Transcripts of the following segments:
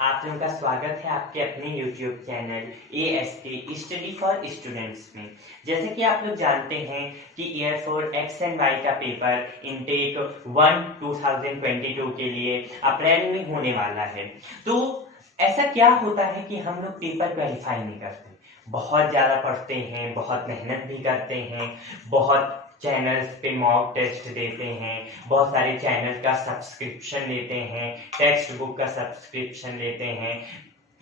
आप लोगों का स्वागत है आपके अपने YouTube channel ASK study for students में। जैसे कि आप लोग जानते हैं कि ईयर 4 एक्स एंड वाई का पेपर इनटेक 1 2022 के लिए अप्रैल में होने वाला है। तो ऐसा क्या होता है कि हम लोग पेपर क्वालिफाई नहीं करते, बहुत ज़्यादा पढ़ते हैं, बहुत मेहनत भी करते हैं, बहुत चैनल्स पे मॉक टेस्ट देते हैं, बहुत सारे चैनल का सब्सक्रिप्शन लेते हैं, टेक्स्ट बुक का सब्सक्रिप्शन लेते हैं,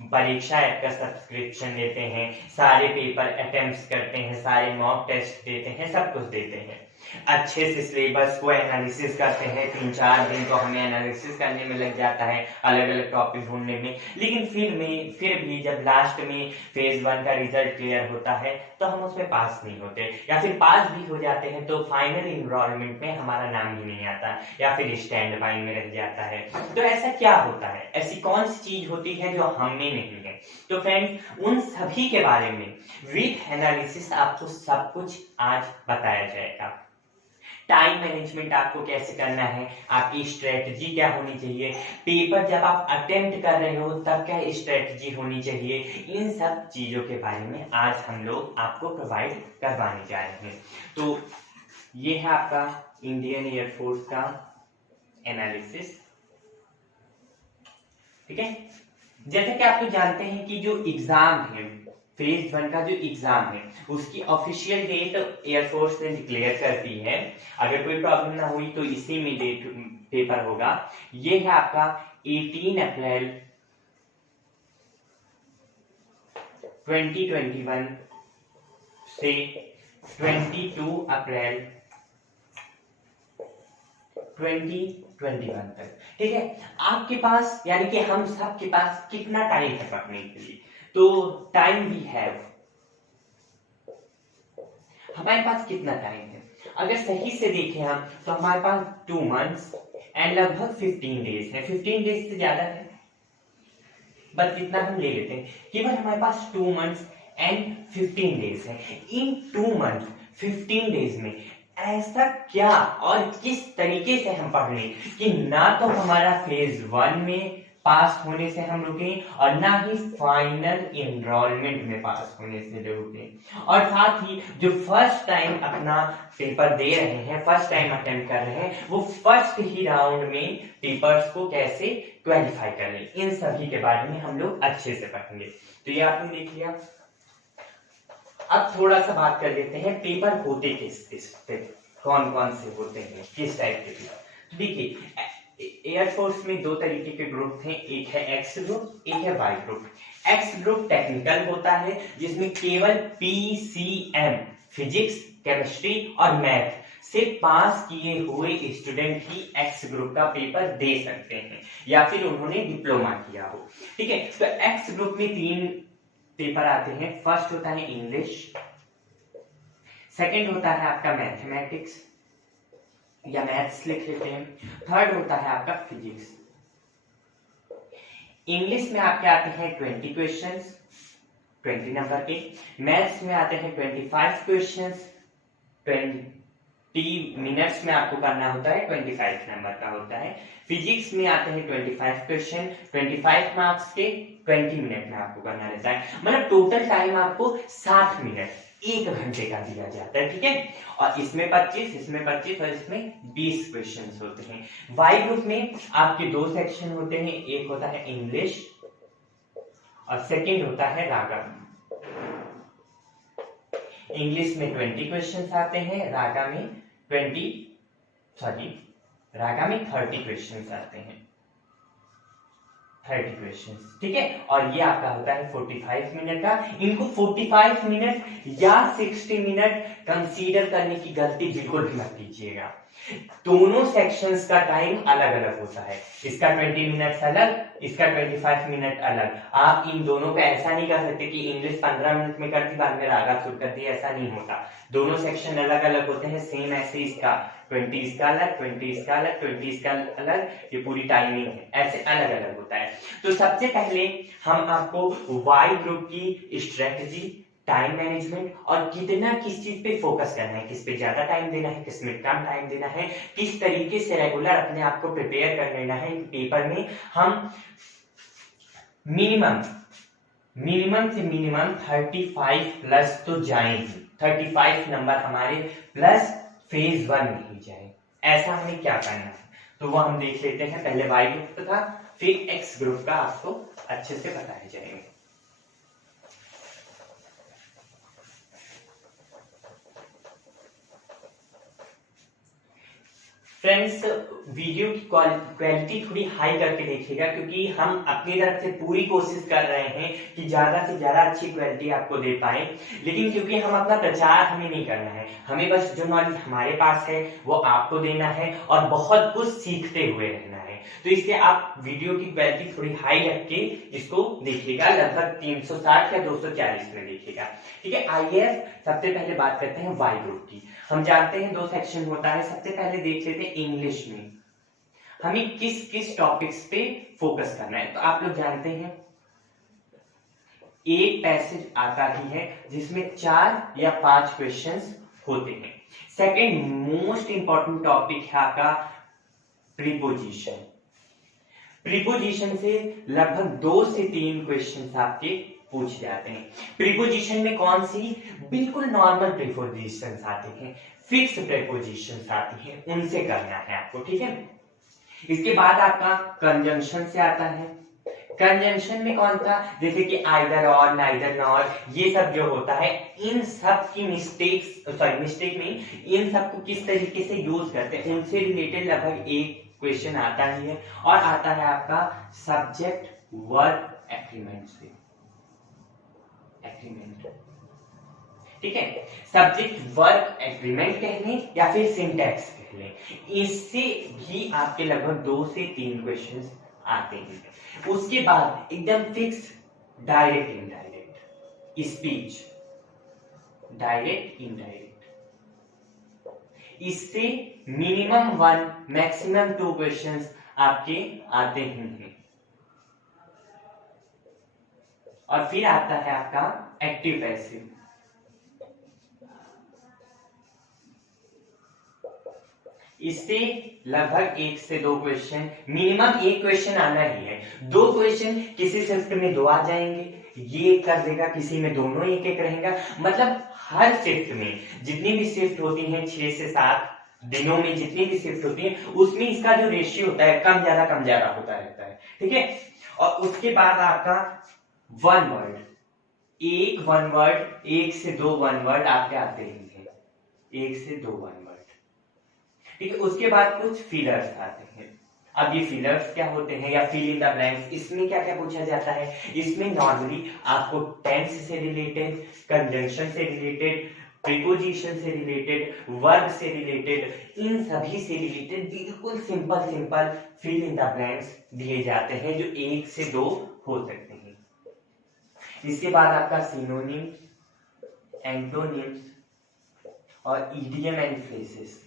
परीक्षा ऐप का सब्सक्रिप्शन लेते हैं, सारे पेपर अटेम्प्ट्स करते हैं, सारे मॉक टेस्ट देते हैं, सब कुछ देते हैं, अच्छे से सिलेबस को एनालिसिस करते हैं। 3-4 दिन तो हमें एनालिसिस करने में लग जाता है, अलग अलग टॉपिक ढूंढने में। लेकिन फिर भी जब लास्ट में फेज 1 का रिजल्ट क्लियर होता है तो हम उसमें पास नहीं होते, या फिर पास भी हो जाते हैं तो फाइनल इनरोलमेंट में हमारा नाम ही नहीं आता, या फिर स्टैंड बाय में रह जाता है। तो ऐसा क्या होता है, ऐसी कौन सी चीज होती है जो हम में नहीं है? तो फ्रेंड्स, उन सभी के बारे में विद एनालिसिस आपको सब कुछ आज बताया जाएगा। टाइम मैनेजमेंट आपको कैसे करना है, आपकी स्ट्रेटजी क्या होनी चाहिए, पेपर जब आप अटेम्प्ट कर रहे हो तब क्या स्ट्रेटजी होनी चाहिए, इन सब चीजों के बारे में आज हम लोग आपको प्रोवाइड करवाने जा रहे हैं। तो ये है आपका इंडियन एयरफोर्स का एनालिसिस, ठीक है। जैसे कि आप लोग जानते हैं कि जो एग्जाम है, फेज 1 का जो एग्जाम है, उसकी ऑफिशियल डेट एयरफोर्स ने डिक्लेयर कर दी है। अगर कोई प्रॉब्लम ना हुई तो इसी में डेट पेपर होगा। ये है आपका 18 अप्रैल 2021 से 22 अप्रैल 2021 तक, ठीक है। आपके पास यानी कि हम सब के पास कितना टाइम है पढ़ने के लिए? तो टाइम वी हैव, हमारे पास कितना टाइम है? अगर सही से देखें हम तो हमारे पास 2 मंथ्स एंड लगभग 15 डेज है। 15 डेज से ज्यादा है, बस इतना हम ले लेते हैं, केवल हमारे पास 2 मंथ्स एंड 15 डेज है। इन 2 मंथ 15 डेज में ऐसा क्या और किस तरीके से हम पढ़ लें कि ना तो हमारा फेज 1 में पास होने से हम रुके और ना ही फाइनल इनरोलमेंट में पास होने से रुके, और साथ ही जो फर्स्ट टाइम अपना पेपर दे रहे हैं, फर्स्ट टाइम अटेम्प्ट कर रहे हैं, वो फर्स्ट ही राउंड में पेपर्स को कैसे क्वालिफाई करें, इन सभी के बारे में हम लोग अच्छे से पढ़ेंगे। तो ये आपने देख लिया। अब थोड़ा सा बात कर लेते हैं पेपर होते किस पे, कौन कौन से होते हैं, किस टाइप के पेपर। तो देखिए, एयरफोर्स में 2 तरीके के ग्रुप थे, एक है एक्स ग्रुप, एक है Y group. X group technical होता है जिसमें केवल PCM फिजिक्स, केमिस्ट्री और मैथ से पास किए हुए स्टूडेंट ही एक्स ग्रुप का पेपर दे सकते हैं, या फिर उन्होंने डिप्लोमा किया हो, ठीक है। तो एक्स ग्रुप में 3 पेपर आते हैं। फर्स्ट होता है इंग्लिश, सेकंड होता है आपका मैथमेटिक्स या मैथ्स लिख लेते हैं, थर्ड होता है आपका फिजिक्स। इंग्लिश में आपके आते हैं 20 क्वेश्चंस 20 नंबर के, मैथ्स में आते हैं 25 क्वेश्चंस 20 मिनट्स में आपको करना होता है, 25 नंबर का होता है। फिजिक्स में आते हैं 25 क्वेश्चन 25 मार्क्स के, 20 मिनट में आपको करना रहता है। मतलब टोटल टाइम आपको 60 मिनट, 1 घंटे का दिया जाता है, ठीक है। और इसमें 25, इसमें 25 और इसमें 20 क्वेश्चंस होते हैं। वाई ग्रुप में आपके 2 सेक्शन होते हैं, एक होता है इंग्लिश और सेकंड होता है रागा। इंग्लिश में 20 क्वेश्चंस आते हैं, रागा में 30 क्वेश्चंस आते हैं, 30 क्वेश्चंस, ठीक है। और ये आपका होता है 45 मिनट का। इनको 45 मिनट या 60 मिनट कंसीडर करने की गलती बिल्कुल भी मत कीजिएगा। दोनों सेक्शंस का टाइम अलग अलग होता है, इसका 20 मिनट अलग, इसका 25 मिनट अलग। आप इन दोनों पे ऐसा नहीं कर सकते कि इंग्लिश 15 मिनट में कर दी, बाद में रागा शुरू कर दी, ऐसा नहीं होता। दोनों सेक्शन अलग अलग होते हैं। सेम ऐसे इसका 20 इसका अलग, 20 इसका अलग, 20 इसका अलग, ये पूरी टाइमिंग है, ऐसे अलग अलग होता है। तो सबसे पहले हम आपको वाई ग्रुप की स्ट्रेटजी, टाइम मैनेजमेंट और कितना किस चीज पे फोकस करना है, किस पे ज्यादा टाइम देना है, किस में कम टाइम देना है, किस तरीके से रेगुलर अपने आप को प्रिपेयर कर लेना है पेपर में हम मिनिमम से मिनिमम 35 प्लस तो जाएंगे, 35 नंबर हमारे प्लस फेज 1 में ही जाए। ऐसा हमें क्या करना है तो वो हम देख लेते हैं। पहले वाई ग्रुप का फिर एक्स ग्रुप का आपको अच्छे से बताया जाएगा। फ्रेंड्स, वीडियो की क्वालिटी थोड़ी हाई करके देखिएगा, क्योंकि हम अपनी तरफ से पूरी कोशिश कर रहे हैं कि ज्यादा से ज्यादा अच्छी क्वालिटी आपको दे पाए, लेकिन क्योंकि हम अपना प्रचार हमें नहीं करना है, हमें बस जो नॉलेज हमारे पास है वो आपको देना है और बहुत कुछ सीखते हुए रहना है। तो इसलिए आप वीडियो की क्वालिटी थोड़ी हाई रख के इसको देखिएगा, लगभग 360 या 240 में देखिएगा। ठीक है, आइए सबसे पहले बात करते हैं वाई ग्रुप की। हम जानते हैं 2 सेक्शन होता है। सबसे पहले देख लेते हैं इंग्लिश में हमें किस किस टॉपिक्स पे फोकस करना है। तो आप लोग जानते हैं एक पैसेज आता ही है जिसमें 4 या 5 क्वेश्चंस होते हैं। सेकंड मोस्ट इंपॉर्टेंट टॉपिक है आपका प्रीपोजिशन। प्रीपोजिशन से लगभग 2 से 3 क्वेश्चंस आपके पूछ जाते हैं। प्रीपोजिशन में कौन सी? बिल्कुल नॉर्मल प्रीपोजिशंस आते हैं, फिक्स प्रीपोजिशंस आती हैं, उनसे करना है आपको। ठीक है, इसके बाद आपका कंजंक्शन से आता है। कंजंक्शन में कौन सा? जैसे कि आइदर और, नाइदर नॉर, ये सब जो होता है, इन सब की मिस्टेक नहीं, इन सब को किस तरीके से यूज करते हैं उनसे रिलेटेड लगभग एक क्वेश्चन आता ही है। और आता है आपका सब्जेक्ट वर्ब एग्रीमेंट से। एग्रीमेंट, ठीक है, सब्जेक्ट वर्ब एग्रीमेंट कह लें या फिर सिंटैक्स कह लें, इससे भी आपके लगभग 2 से 3 क्वेश्चंस आते हैं। उसके बाद एकदम fix direct indirect speech, direct indirect, इससे मिनिमम 1 मैक्सिमम 2 क्वेश्चंस आपके आते ही हैं। और फिर आता है आपका एक्टिव पैसिव। इससे लगभग 1 से 2 क्वेश्चन, मिनिमम 1 क्वेश्चन आना ही है। 2 क्वेश्चन किसी शिफ्ट में 2 आ जाएंगे, ये कर देगा, किसी में दोनों एक एक रहेगा। मतलब हर शिफ्ट में जितनी भी शिफ्ट होती है 6 से 7 दिनों में जितनी भी शिफ्ट होती है, उसमें इसका जो रेशियो होता है कम ज्यादा होता रहता है। ठीक है, और उसके बाद आपका 1 वर्ड, एक 1 वर्ड, 1 से 2 1 वर्ड आपके आते हैं, 1 से 2 1 वर्ड। ठीक है, उसके बाद कुछ फिलर्स आते हैं। अब ये फिलर्स क्या होते हैं या फिल इन द ब्लैंक्स, इसमें क्या क्या पूछा जाता है? इसमें नॉर्मली आपको टेंस से रिलेटेड, कंजंक्शन से रिलेटेड, प्रीपोजिशन से रिलेटेड, वर्ब से रिलेटेड, इन सभी से रिलेटेड बिल्कुल simple fill in the blanks दिए जाते हैं जो 1 से 2 हो सकते हैं। इसके बाद आपका सिनोनिम, एंटोनिम्स और इडियम एंड फ्रेजेस,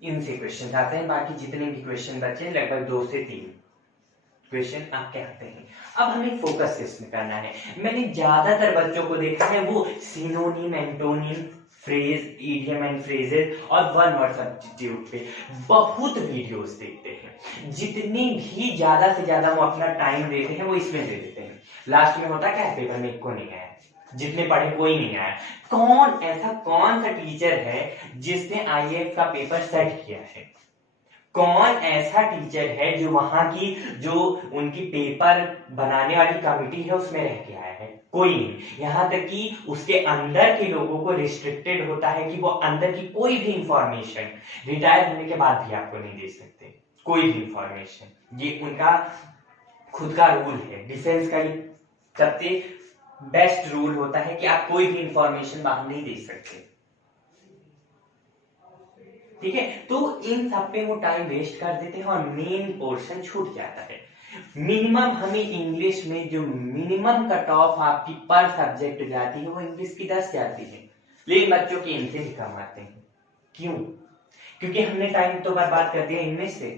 इनसे क्वेश्चन आते हैं। बाकी जितने भी क्वेश्चन बचे लगभग 2 से 3 क्वेश्चन आपके आते हैं। अब हमें फोकस इसमें करना है। मैंने ज्यादातर बच्चों को देखा है वो synonym, antonym, phrase, idiom and phrases और वन वर्ड सब्स्टिट्यूट पे बहुत वीडियोस देखते हैं। जितनी भी ज्यादा से ज्यादा वो अपना टाइम देते हैं वो इसमें दे देते हैं। लास्ट में होता क्या है, पेपर में को नहीं आया, जितने पढ़े कोई नहीं आया। कौन सा टीचर है जिसने आईएएफ का पेपर सेट किया है? कौन ऐसा टीचर है जो वहां की जो उनकी पेपर बनाने वाली कमेटी है उसमें रह के आया है? कोई नहीं। यहाँ तक कि उसके अंदर के लोगों को रिस्ट्रिक्टेड होता है कि वो अंदर की कोई भी इंफॉर्मेशन रिटायर होने के बाद भी आपको नहीं दे सकते, कोई भी इंफॉर्मेशन। ये उनका खुद का रूल है। डिफेंस का सबसे बेस्ट रूल होता है कि आप कोई भी इंफॉर्मेशन बाहर नहीं दे सकते। ठीक है, तो इन सब पे वो टाइम वेस्ट कर देते हैं और मेन पोर्शन छूट जाता है। मिनिमम हमें इंग्लिश में जो मिनिमम कट ऑफ आपकी पर सब्जेक्ट जाती है वो इंग्लिश की 10 जाती है, लेकिन बच्चों की इनसे भी कम आते हैं। क्यों? क्योंकि हमने टाइम तो बर्बाद कर दिया इनमें से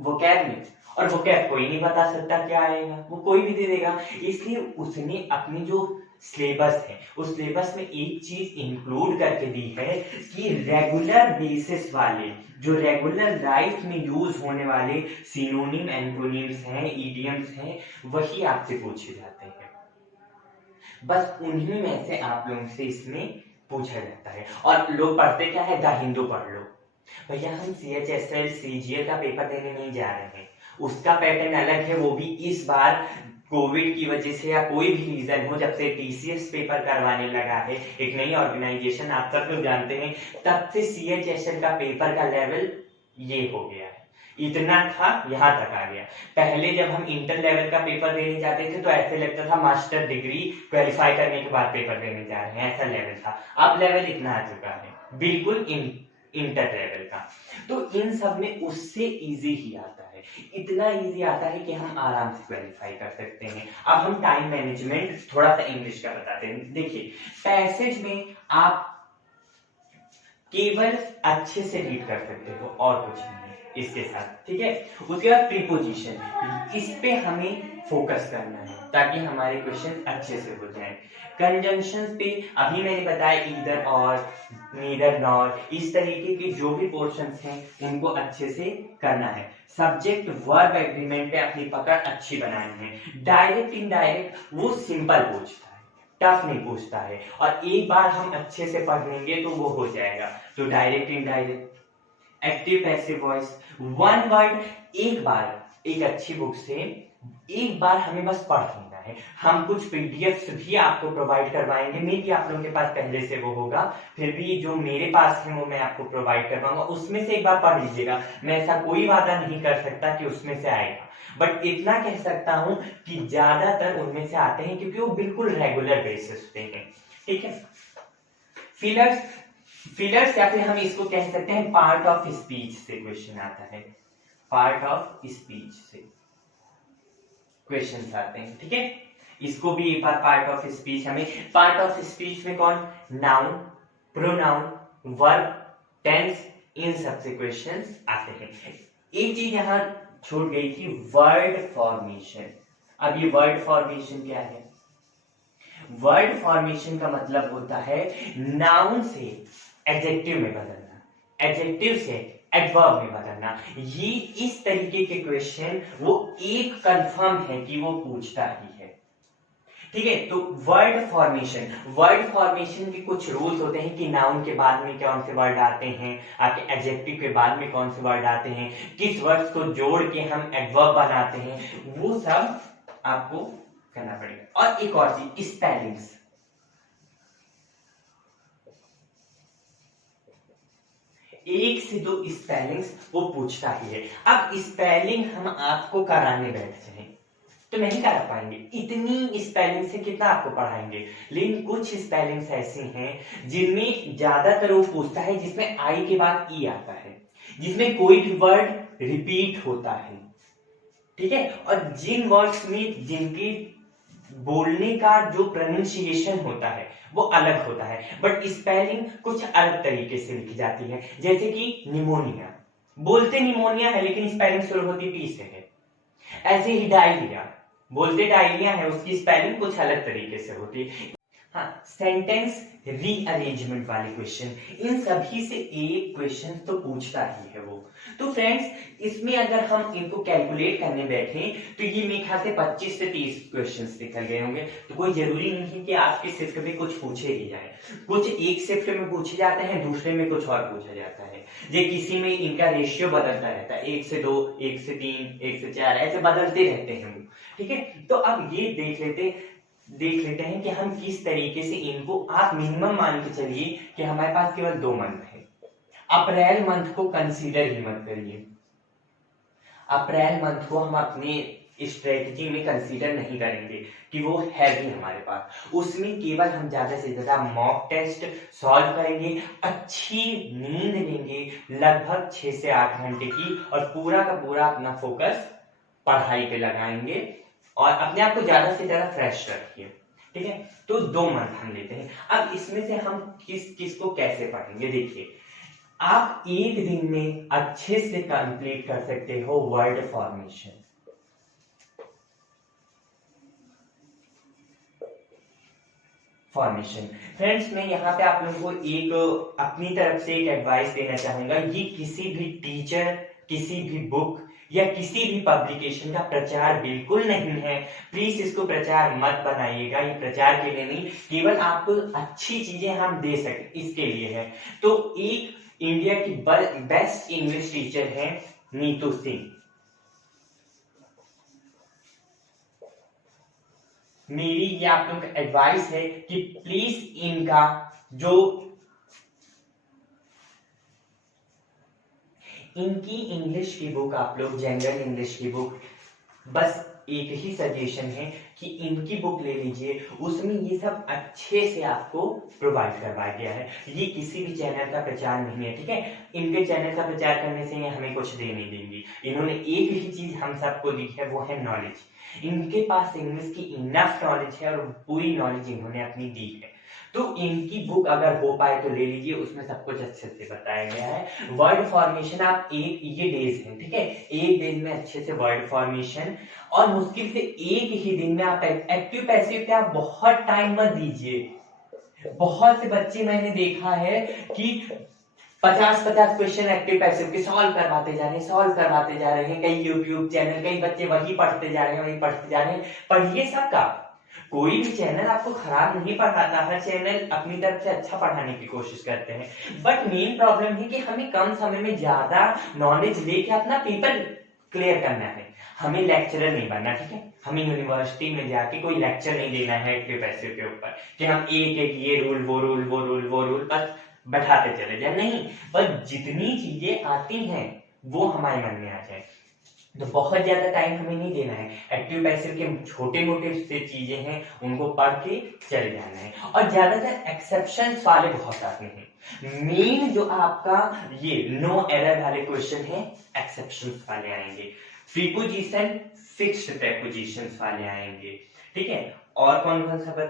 वोकैब में, और वोकैब कोई नहीं बता सकता क्या आएगा, वो कोई भी दे देगा। इसलिए उसने अपनी जो सिलेबस है उस सिलेबस में एक चीज इंक्लूड करके दी है कि रेगुलर बेसिस वाले, जो रेगुलर लाइफ में यूज होने वाले सिनोनिम, एंटोनिम्स हैं, इडियम्स हैं, वही आपसे पूछे जाते हैं। बस उन्हीं में से आप लोगों से इसमें पूछा जाता है। और लोग पढ़ते क्या है, द हिंदू पढ़ लो। भैया हम CHSL CGL का पेपर देने नहीं जा रहे हैं, उसका पैटर्न अलग है। वो भी इस बार कोविड की वजह से या कोई भी रीजन हो, जब से TCS पेपर करवाने लगा है एक नई ऑर्गेनाइजेशन, आप सब लोग जानते हैं, तब से CHSL का पेपर का लेवल ये हो गया है। इतना था यहाँ तक आ गया। पहले जब हम इंटर लेवल का पेपर देने जाते थे तो ऐसे लगता था मास्टर डिग्री क्वालिफाई करने के बाद पेपर देने जा रहे हैं, ऐसा लेवल था। अब लेवल इतना आ चुका है बिल्कुल इंटर लेवल का। तो इन सब में उससे इजी ही आता है, इतना इजी आता है कि हम आराम से क्वालिफाई कर सकते हैं। अब हम टाइम मैनेजमेंट थोड़ा सा इंग्लिश का बताते हैं। देखिए पैसेज में आप केवल अच्छे से रीड कर सकते हो और कुछ नहीं इसके साथ, ठीक है। उसके बाद प्रीपोजिशन, इस पे हमें फोकस करना है ताकि हमारे क्वेश्चन अच्छे से हो जाएं। कंजंक्शंस पे अभी मैंने बताया ईदर और, नीदर नॉर, इस तरीके के जो भी पोर्शंस हैं उनको अच्छे से करना है। सब्जेक्ट वर्ब एग्रीमेंट पे अपनी पकड़ अच्छी बनानी है। डायरेक्ट इनडायरेक्ट वो सिंपल पूछता है, टफ नहीं पूछता है, और एक बार हम अच्छे से पढ़ लेंगे तो वो हो जाएगा। तो direct indirect, active passive voice, one word, एक बार एक अच्छी बुक से एक बार हमें बस पढ़ लेना है। हम कुछ पीडीएफ्स भी आपको प्रोवाइड करवाएंगे, मे भी आप लोगों के पास पहले से वो होगा, फिर भी जो मेरे पास है वो मैं आपको प्रोवाइड करवाऊंगा, उसमें से एक बार पढ़ लीजिएगा। मैं ऐसा कोई वादा नहीं कर सकता कि उसमें से आएगा, बट इतना कह सकता हूं कि ज्यादातर उनमें से आते हैं क्योंकि वो बिल्कुल रेगुलर बेसिस पे हैं, ठीक है। फिलर्स या फिर हम इसको कह सकते हैं पार्ट ऑफ स्पीच से क्वेश्चन आता है, पार्ट ऑफ स्पीच से क्वेश्चन आते हैं, ठीक है। इसको भी एक बार पार्ट ऑफ स्पीच, हमें पार्ट ऑफ स्पीच में कौन, नाउन, प्रोनाउन, वर्ब, टेंस, इन सब से क्वेश्चन आते हैं। एक चीज यहां छूट गई थी, वर्ड फॉर्मेशन। अब ये वर्ड फॉर्मेशन क्या है? वर्ड फॉर्मेशन का मतलब होता है नाउन से एडजेक्टिव में बदलना, एडजेक्टिव से एडवर्ब में बदलना। ये इस तरीके के क्वेश्चन वो एक कंफर्म है कि वो पूछता ही है, ठीक है। तो वर्ड फॉर्मेशन के कुछ रूल्स होते हैं कि नाउन के बाद में कौन से वर्ड आते हैं, आपके एडजेक्टिव के बाद में कौन से वर्ड आते हैं, किस वर्ड्स को जोड़ के हम एडवर्ब बनाते हैं, वो सब आपको करना पड़ेगा। और एक और चीज, स्पेलिंग्स। एक से दो स्पेलिंग्स वो पूछता ही है। अब स्पेलिंग हम आपको कराने बैठ जाएं तो नहीं करा पाएंगे, इतनी स्पेलिंग से कितना आपको पढ़ाएंगे। लेकिन कुछ स्पेलिंग्स ऐसी हैं जिनमें ज्यादातर वो पूछता है जिसमें आई के बाद ई आता है, जिसमें कोई भी वर्ड रिपीट होता है, ठीक है। और जिन वर्ड्स में जिनकी बोलने का जो प्रोनाउंसिएशन होता है वो अलग होता है, बट स्पेलिंग कुछ अलग तरीके से लिखी जाती है। जैसे कि निमोनिया, बोलते निमोनिया है लेकिन स्पेलिंग शुरू होती टी से है। ऐसे ही डायरिया, बोलते डायरिया है, उसकी स्पेलिंग कुछ अलग तरीके से होती है। हाँ, सेंटेंस रीअरेंजमेंट वाले क्वेश्चन, इन सभी से एक क्वेश्चन तो पूछता ही है वो। तो फ्रेंड्स इसमें अगर हम इनको कैलकुलेट करने बैठे तो ये मेरे ख्याल से 25 से 30 क्वेश्चंस निकल गए होंगे। तो कोई जरूरी नहीं है कि आपके शिफ्ट में कुछ पूछे ही जाए, कुछ एक शिफ्ट में पूछे जाते हैं, दूसरे में कुछ और पूछा जाता है। ये किसी में इनका रेशियो बदलता रहता है, 1 से 2, 1 से 3, 1 से 4, ऐसे बदलते रहते हैं वो, ठीक है। तो अब ये देख लेते हैं कि हम किस तरीके से इनको, आप मिनिमम मान के चलिए कि हमारे पास केवल 2 मंथ है। अप्रैल मंथ को कंसीडर ही मत करिए, अप्रैल मंथ को हम अपने स्ट्रेटजी में कंसीडर नहीं करेंगे कि वो है भी हमारे पास। उसमें केवल हम ज्यादा से ज्यादा मॉक टेस्ट सॉल्व करेंगे, अच्छी नींद लेंगे लगभग 6 से 8 घंटे की, और पूरा का पूरा अपना फोकस पढ़ाई पे लगाएंगे और अपने आप को ज्यादा से ज्यादा फ्रेश रखिए, ठीक है। तो 2 मंथ हम लेते हैं। अब इसमें से हम किस को कैसे पढ़ेंगे, देखिए आप एक दिन में अच्छे से कंप्लीट कर सकते हो वर्ड फॉर्मेशन। फॉर्मेशन। फ्रेंड्स, मैं यहाँ पे आप लोगों को एक अपनी तरफ से एक एडवाइस देना चाहूंगा। ये किसी भी टीचर, किसी भी बुक या किसी भी पब्लिकेशन का प्रचार बिल्कुल नहीं है। प्लीज इसको प्रचार मत बनाइएगा। ये प्रचार के लिए नहीं, केवल आपको अच्छी चीजें हम दे सके इसके लिए है। तो एक इंडिया की बेस्ट इंग्लिश टीचर है नीतू सिंह। मेरी ये आप लोग को एडवाइस है कि प्लीज इनका जो इनकी इंग्लिश की बुक, आप लोग जनरल इंग्लिश की बुक, बस एक ही सजेशन है कि इनकी बुक ले लीजिए। उसमें ये सब अच्छे से आपको प्रोवाइड करवाया गया है। ये किसी भी चैनल का प्रचार नहीं है, ठीक है। इनके चैनल का प्रचार करने से ये हमें कुछ दे नहीं देंगी। इन्होंने एक ही चीज हम सबको दी है, वो है नॉलेज। इनके पास इंग्लिश की इनफ नॉलेज है और पूरी नॉलेज इन्होंने अपनी दी है। तो इनकी बुक अगर हो पाए तो ले लीजिए। उसमें सब कुछ अच्छे से बताया गया है। वर्ड फॉर्मेशन आप ये डेज है, ठीक है, एक दिन में अच्छे से वर्ड फॉर्मेशन, और मुश्किल से एक ही दिन में आप एक्टिव पैसिव पे आप बहुत टाइम मत दीजिए। बहुत से बच्चे मैंने देखा है कि 50-50 क्वेश्चन एक्टिव पैसिव के सॉल्व करवाते जा रहे हैं। कई यूट्यूब चैनल, कई बच्चे वही पढ़ते जा रहे हैं। पढ़िए सबका। कोई भी चैनल आपको खराब नहीं पढ़ाता, हर चैनल अपनी तरफ से अच्छा पढ़ाने की कोशिश करते हैं। बट मेन प्रॉब्लम है कि हमें कम समय में ज्यादा नॉलेज लेके अपना पेपर क्लियर करना है। हमें लेक्चरर नहीं बनना, ठीक है। हमें यूनिवर्सिटी में जाके कोई लेक्चर नहीं देना है एक्टिव पैसिव के ऊपर कि हम एक एक ये रूल वो रूल बस बैठाते चले जाए, नहीं। पर जितनी चीजें आती हैं वो हमारे मन में आ जाए। तो बहुत ज्यादा टाइम हमें नहीं देना है। एक्टिव पैसिव के छोटे मोटे से चीजें हैं उनको पढ़ के चले जाना है। और ज्यादातर एक्सेप्शंस वाले बहुत आते हैं। मेन जो आपका ये नो एरर वाले क्वेश्चन है, एक्सेप्शंस वाले आएंगे। प्रीपोजिशन, फिक्स्ड प्रीपोजिशंस वाले आएंगे, ठीक है। और कौन कौन सा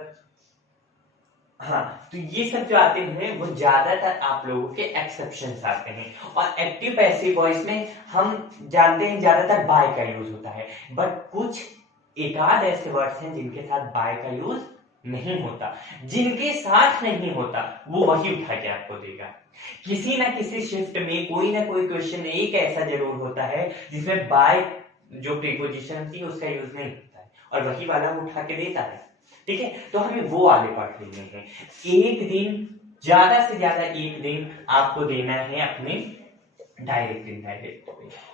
हाँ, तो ये सब जो आते हैं वो ज्यादातर आप लोगों के एक्सेप्शंस आते हैं। और एक्टिव पैसिव वॉइस में हम जानते हैं ज्यादातर बाय का यूज होता है। बट कुछ एकाध ऐसे वर्ड्स हैं जिनके साथ बाय का यूज नहीं होता। जिनके साथ नहीं होता वो वही उठा के आपको देगा। किसी ना किसी शिफ्ट में कोई ना कोई क्वेश्चन एक ऐसा जरूर होता है जिसमें बाय जो प्रीपोजिशन थी उसका यूज नहीं होता है, और वही वाला वो उठा के देता है, ठीक है। तो हमें वो वाले पढ़ लेने हैं। एक दिन, ज्यादा से ज्यादा एक दिन आपको देना है अपने डायरेक्ट इनडायरेक्ट पे।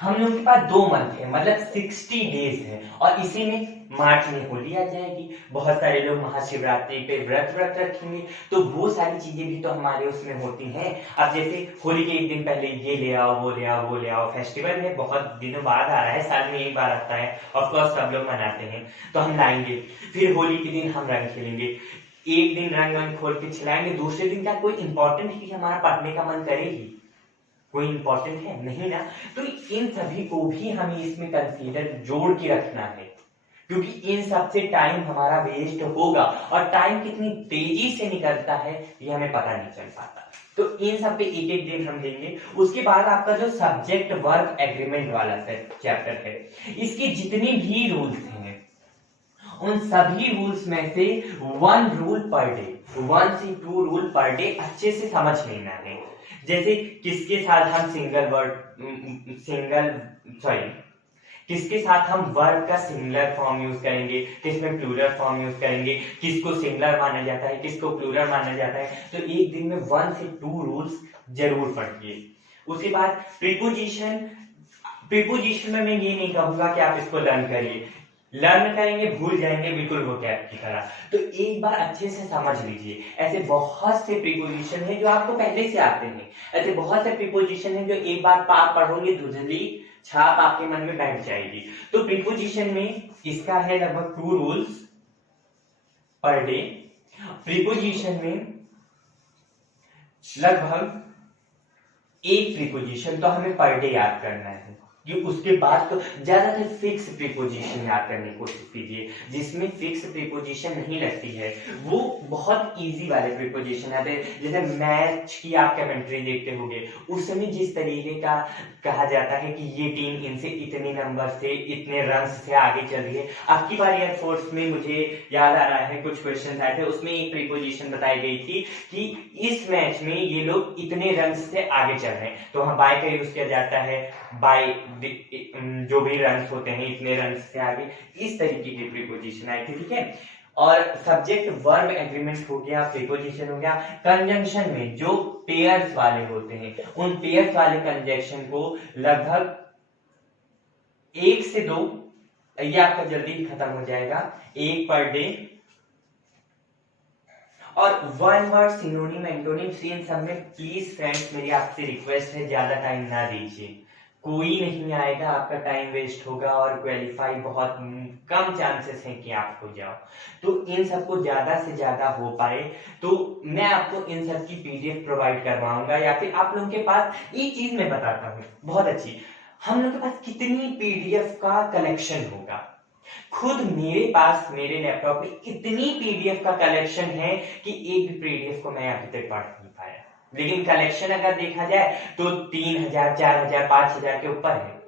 हम लोग के पास 2 मंथ है, मतलब 60 डेज है। और इसी में मार्च में होली आ जाएगी। बहुत सारे लोग महाशिवरात्रि पे व्रत रखेंगे, तो वो सारी चीजें भी तो हमारे उसमें होती हैं। अब जैसे होली के एक दिन पहले ये ले आओ, वो ले आओ। फेस्टिवल है, बहुत दिनों बाद आ रहा है, साल में एक बार आता है, ऑफकोर्स सब लोग मनाते हैं, तो हम लाएंगे। फिर होली के दिन हम रंग खेलेंगे। एक दिन रंग खोल के खिलाएंगे, दूसरे दिन का कोई इंपॉर्टेंट है कि हमारा पढ़ने का मन करेगी? कोई इंपॉर्टेंट है नहीं ना। तो इन सभी को भी हमें इसमें कंसीडर जोड़ के रखना है, क्योंकि इन सब से टाइम हमारा वेस्ट होगा। और टाइम कितनी तेजी से निकलता है ये हमें पता नहीं चल पाता। तो इन सब पे एक एक दिन हम देंगे। उसके बाद आपका जो सब्जेक्ट वर्क एग्रीमेंट वाला चैप्टर है, इसके जितने भी रूल्स हैं उन सभी रूल्स में से 1 रूल पर डे, 1 से 2 रूल पर डे अच्छे से समझ लेना है। जैसे किसके साथ हम किसके साथ हम वर्ब का सिंगुलर फॉर्म यूज करेंगे, किसमें प्लूरल फॉर्म यूज करेंगे, किसको सिंगुलर माना जाता है, किसको प्लूरल माना जाता है। तो एक दिन में 1 से 2 रूल्स जरूर पढ़िए। उसके बाद प्रीपोजिशन में मैं ये नहीं कहूंगा कि आप इसको लर्न करेंगे भूल जाएंगे बिल्कुल वो कैप की तरह। तो एक बार अच्छे से समझ लीजिए। ऐसे बहुत से प्रीपोजिशन है जो आपको पहले से आते हैं। ऐसे बहुत से प्रीपोजिशन है जो एक बार आप पढ़ोगे धुंधली छाप आपके मन में बैठ जाएगी। तो प्रीपोजिशन में इसका है लगभग 2 रूल्स पर डे। प्रीपोजिशन में लगभग 1 प्रीपोजिशन तो हमें पर डे याद करना है। कि उसके बाद तो ज्यादातर फिक्स प्रीपोजिशन याद करने की कोशिश कीजिए, जिसमें फिक्स प्रीपोजिशन नहीं लगती है वो बहुत इजी वाले प्रीपोजिशन आते हैं। जैसे मैच की आप कमेंट्री देखते होंगे, उसमें जिस तरीके का कहा जाता है कि ये टीम इनसे इतने नंबर से इतने रन से आगे चल रही है। अब की बार एयरफोर्स में मुझे याद आ रहा है कुछ क्वेश्चन आए थे, उसमें एक प्रीपोजिशन बताई गई थी कि इस मैच में ये लोग इतने रन से आगे चल रहे हैं, तो वहां बाय का यूज किया जाता है, बाय जो भी रन होते हैं इतने रन से आगे, इस तरीके की प्रीपोजिशन आई थी। ठीक है, और सब्जेक्ट वर्ब एग्रीमेंट हो गया, प्रीपोजिशन हो गया। कंजंक्शन में जो पेयर्स वाले होते हैं उन पेयर्स वाले कंजंक्शन को लगभग 1 से 2, ये आपका जल्दी ही खत्म हो जाएगा, 1 पर डे। और 1 वर्ड सिनोनिम एंटोनिम्स, इन सब में प्लीज फ्रेंड्स मेरी आपसे रिक्वेस्ट है ज्यादा टाइम ना दीजिए, कोई नहीं आएगा, आपका टाइम वेस्ट होगा और क्वालिफाई बहुत कम चांसेस हैं कि आप हो जाओ। तो इन सबको ज्यादा से ज्यादा हो पाए तो मैं आपको इन सब की पीडीएफ प्रोवाइड करवाऊंगा, या फिर आप लोगों के पास एक चीज मैं बताता हूँ बहुत अच्छी, हम लोग के पास कितनी पीडीएफ का कलेक्शन होगा। खुद मेरे पास मेरे लैपटॉप में इतनी पीडीएफ का कलेक्शन है कि एक भी पीडीएफ को मैं अभी तक पढ़ नहीं पाया, लेकिन कलेक्शन अगर देखा जाए तो 3000, 4000, 5000 के ऊपर है,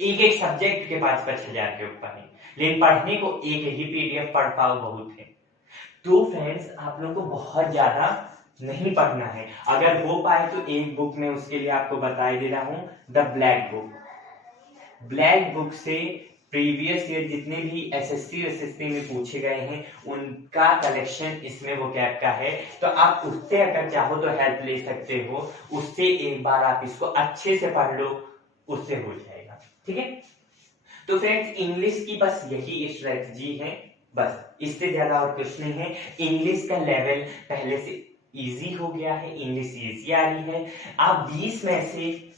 एक एक सब्जेक्ट के 5-5 हजार के ऊपर है, लेकिन पढ़ने को एक ही पीडीएफ पढ़ पाओ बहुत है। तो फ्रेंड्स आप लोग को बहुत ज्यादा नहीं पढ़ना है, अगर हो पाए तो एक बुक में उसके लिए आपको बता दे रहा हूं, the black book. Black book से प्रीवियस ईयर जितने भी एसएससी में पूछे गए हैं उनका कलेक्शन इसमें वो कैप का है, तो आप उससे अगर चाहो तो हेल्प ले सकते हो, उससे एक बार आप इसको अच्छे से पढ़ लो, उससे हो जाएगा। ठीक है, तो फ्रेंड्स इंग्लिश की बस यही स्ट्रेटजी है, बस इससे ज्यादा और कुछ नहीं है। इंग्लिश का लेवल पहले से इजी हो गया है, इंग्लिश इजी आ रही है, आप 20 में से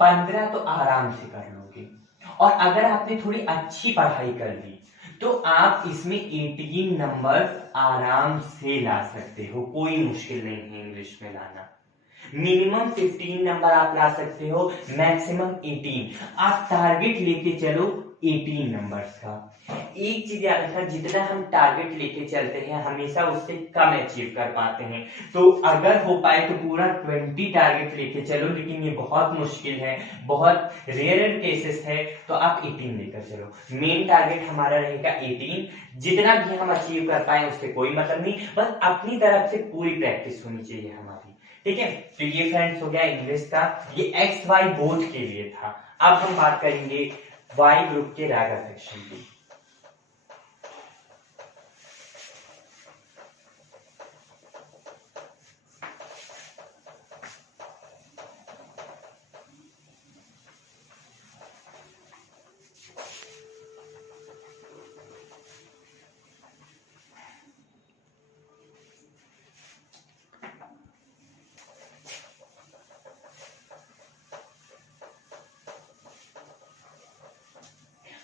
15 तो आराम से कर लोगे, और अगर आपने थोड़ी अच्छी पढ़ाई कर ली तो आप इसमें 18 नंबर आराम से ला सकते हो, कोई मुश्किल नहीं है इंग्लिश में लाना। मिनिमम 15 नंबर आप ला सकते हो, मैक्सिमम 18। आप टारगेट लेके चलो 18 नंबर्स का। एक चीज याद रखना, जितना हम टारगेट लेके चलते हैं हमेशा उससे कम अचीव कर पाते हैं, तो अगर हो पाए तो पूरा 20 टारगेट लेके चलो, लेकिन ये बहुत मुश्किल है, बहुत रेयर केसेस है, तो आप 18 लेकर चलो। मेन टारगेट हमारा रहेगा 18, जितना भी हम अचीव कर पाए उससे कोई मतलब नहीं, बस अपनी तरफ से पूरी प्रैक्टिस होनी चाहिए हमारी। ठीक है, तो ये फ्रेंड्स हो गया इंग्लिश का, ये एक्स वाई बोथ के लिए था। अब हम बात करेंगे वाई ग्रुप के रागा सेक्शन की।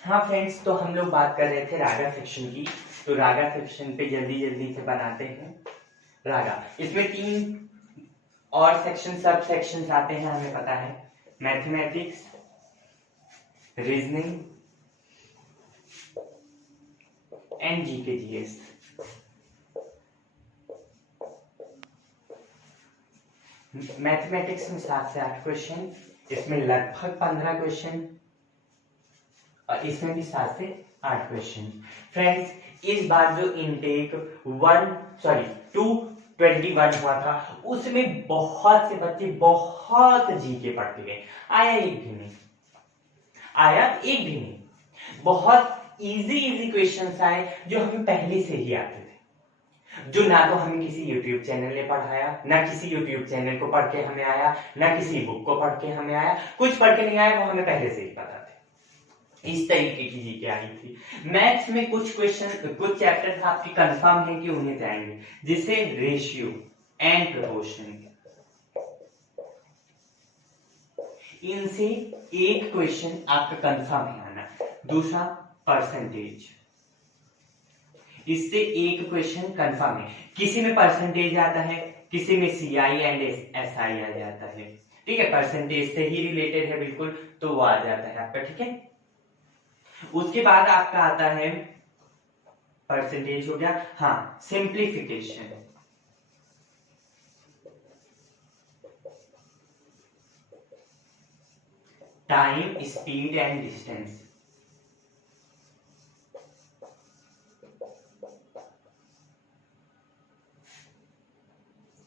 हाँ फ्रेंड्स, तो हम लोग बात कर रहे थे रागा सेक्शन की, तो रागा सेक्शन पे जल्दी जल्दी से बनाते हैं रागा। इसमें 3 और सेक्शन सब सेक्शंस आते हैं, हमें पता है, mathematics, reasoning and GK GS. Mathematics में 7 से 8 क्वेश्चन, इसमें लगभग 15 क्वेश्चन, और इसमें भी 7 से 8 क्वेश्चन। फ्रेंड्स इस बार जो इनटेक 221 हुआ था उसमें बहुत से बच्चे बहुत जीके पढ़ के गए, आया एक भी नहीं, बहुत इजी क्वेश्चंस आए जो हमें पहले से ही आते थे, जो ना तो हमें किसी यूट्यूब चैनल ने पढ़ाया, ना किसी यूट्यूब चैनल को पढ़ के हमें आया, ना किसी बुक को पढ़ के हमें आया, कुछ पढ़ के नहीं आया, वो हमें पहले से ही पता थे। इस तरीके की जीके आई थी। मैथ्स में कुछ क्वेश्चन, कुछ चैप्टर आपके कंफर्म है कि उन्हें जाएंगे, जिसे रेशियो एंड प्रोपोर्शन, इनसे एक क्वेश्चन आपका कंफर्म है आना। दूसरा परसेंटेज, इससे एक क्वेश्चन कंफर्म है, किसी में परसेंटेज आता है, किसी में सीआई एंड एसआई आ जाता है। ठीक है, परसेंटेज से ही रिलेटेड है बिल्कुल, तो वो आ जाता है आपका। ठीक है, उसके बाद आपका आता है, परसेंटेज हो गया, हाँ, simplification. Time, speed and distance.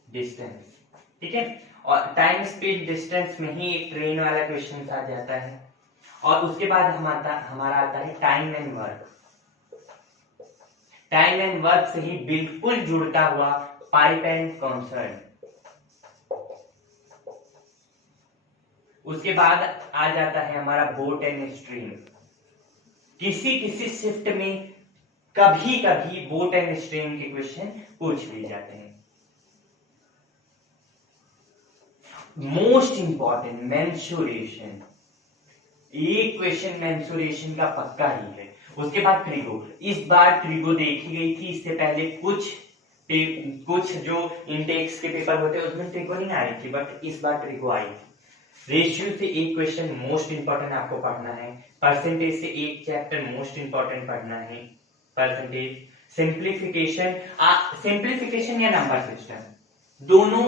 Distance, ठीक है, और टाइम स्पीड डिस्टेंस में ही एक ट्रेन वाला क्वेश्चन आ जाता है। और उसके बाद हमारा आता है time and work. Time and work से ही बिल्कुल जुड़ता हुआ पाइप एंड कॉन्सर्ट। उसके बाद आ जाता है हमारा बोट एंड स्ट्रीम। किसी किसी शिफ्ट में कभी कभी बोट एंड स्ट्रीम के क्वेश्चन पूछ लिए जाते हैं। Most important, mensuration. एक क्वेश्चन मेंसुरेशन का पक्का ही है। उसके बाद ट्रिगो। इस बार ट्रिगो देखी गई थी, इससे पहले कुछ जो इनटेक्स के पेपर होते हैं उसमें ट्रिगो नहीं आई थी, बट इस बार ट्रिगो आई थी। रेशियो से एक क्वेश्चन मोस्ट इंपॉर्टेंट आपको पढ़ना है। परसेंटेज से एक चैप्टर मोस्ट इंपॉर्टेंट पढ़ना है, परसेंटेज। सिंप्लीफिकेशन या नंबर सिस्टम दोनों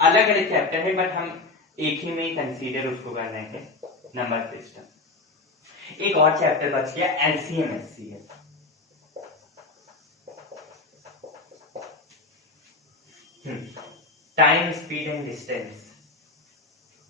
अलग अलग चैप्टर है, बट हम एक ही में कंसीडर उसको कर रहे हैं, नंबर सिस्टम। एक और चैप्टर बच गया, LCM HCF. Time, speed and distance,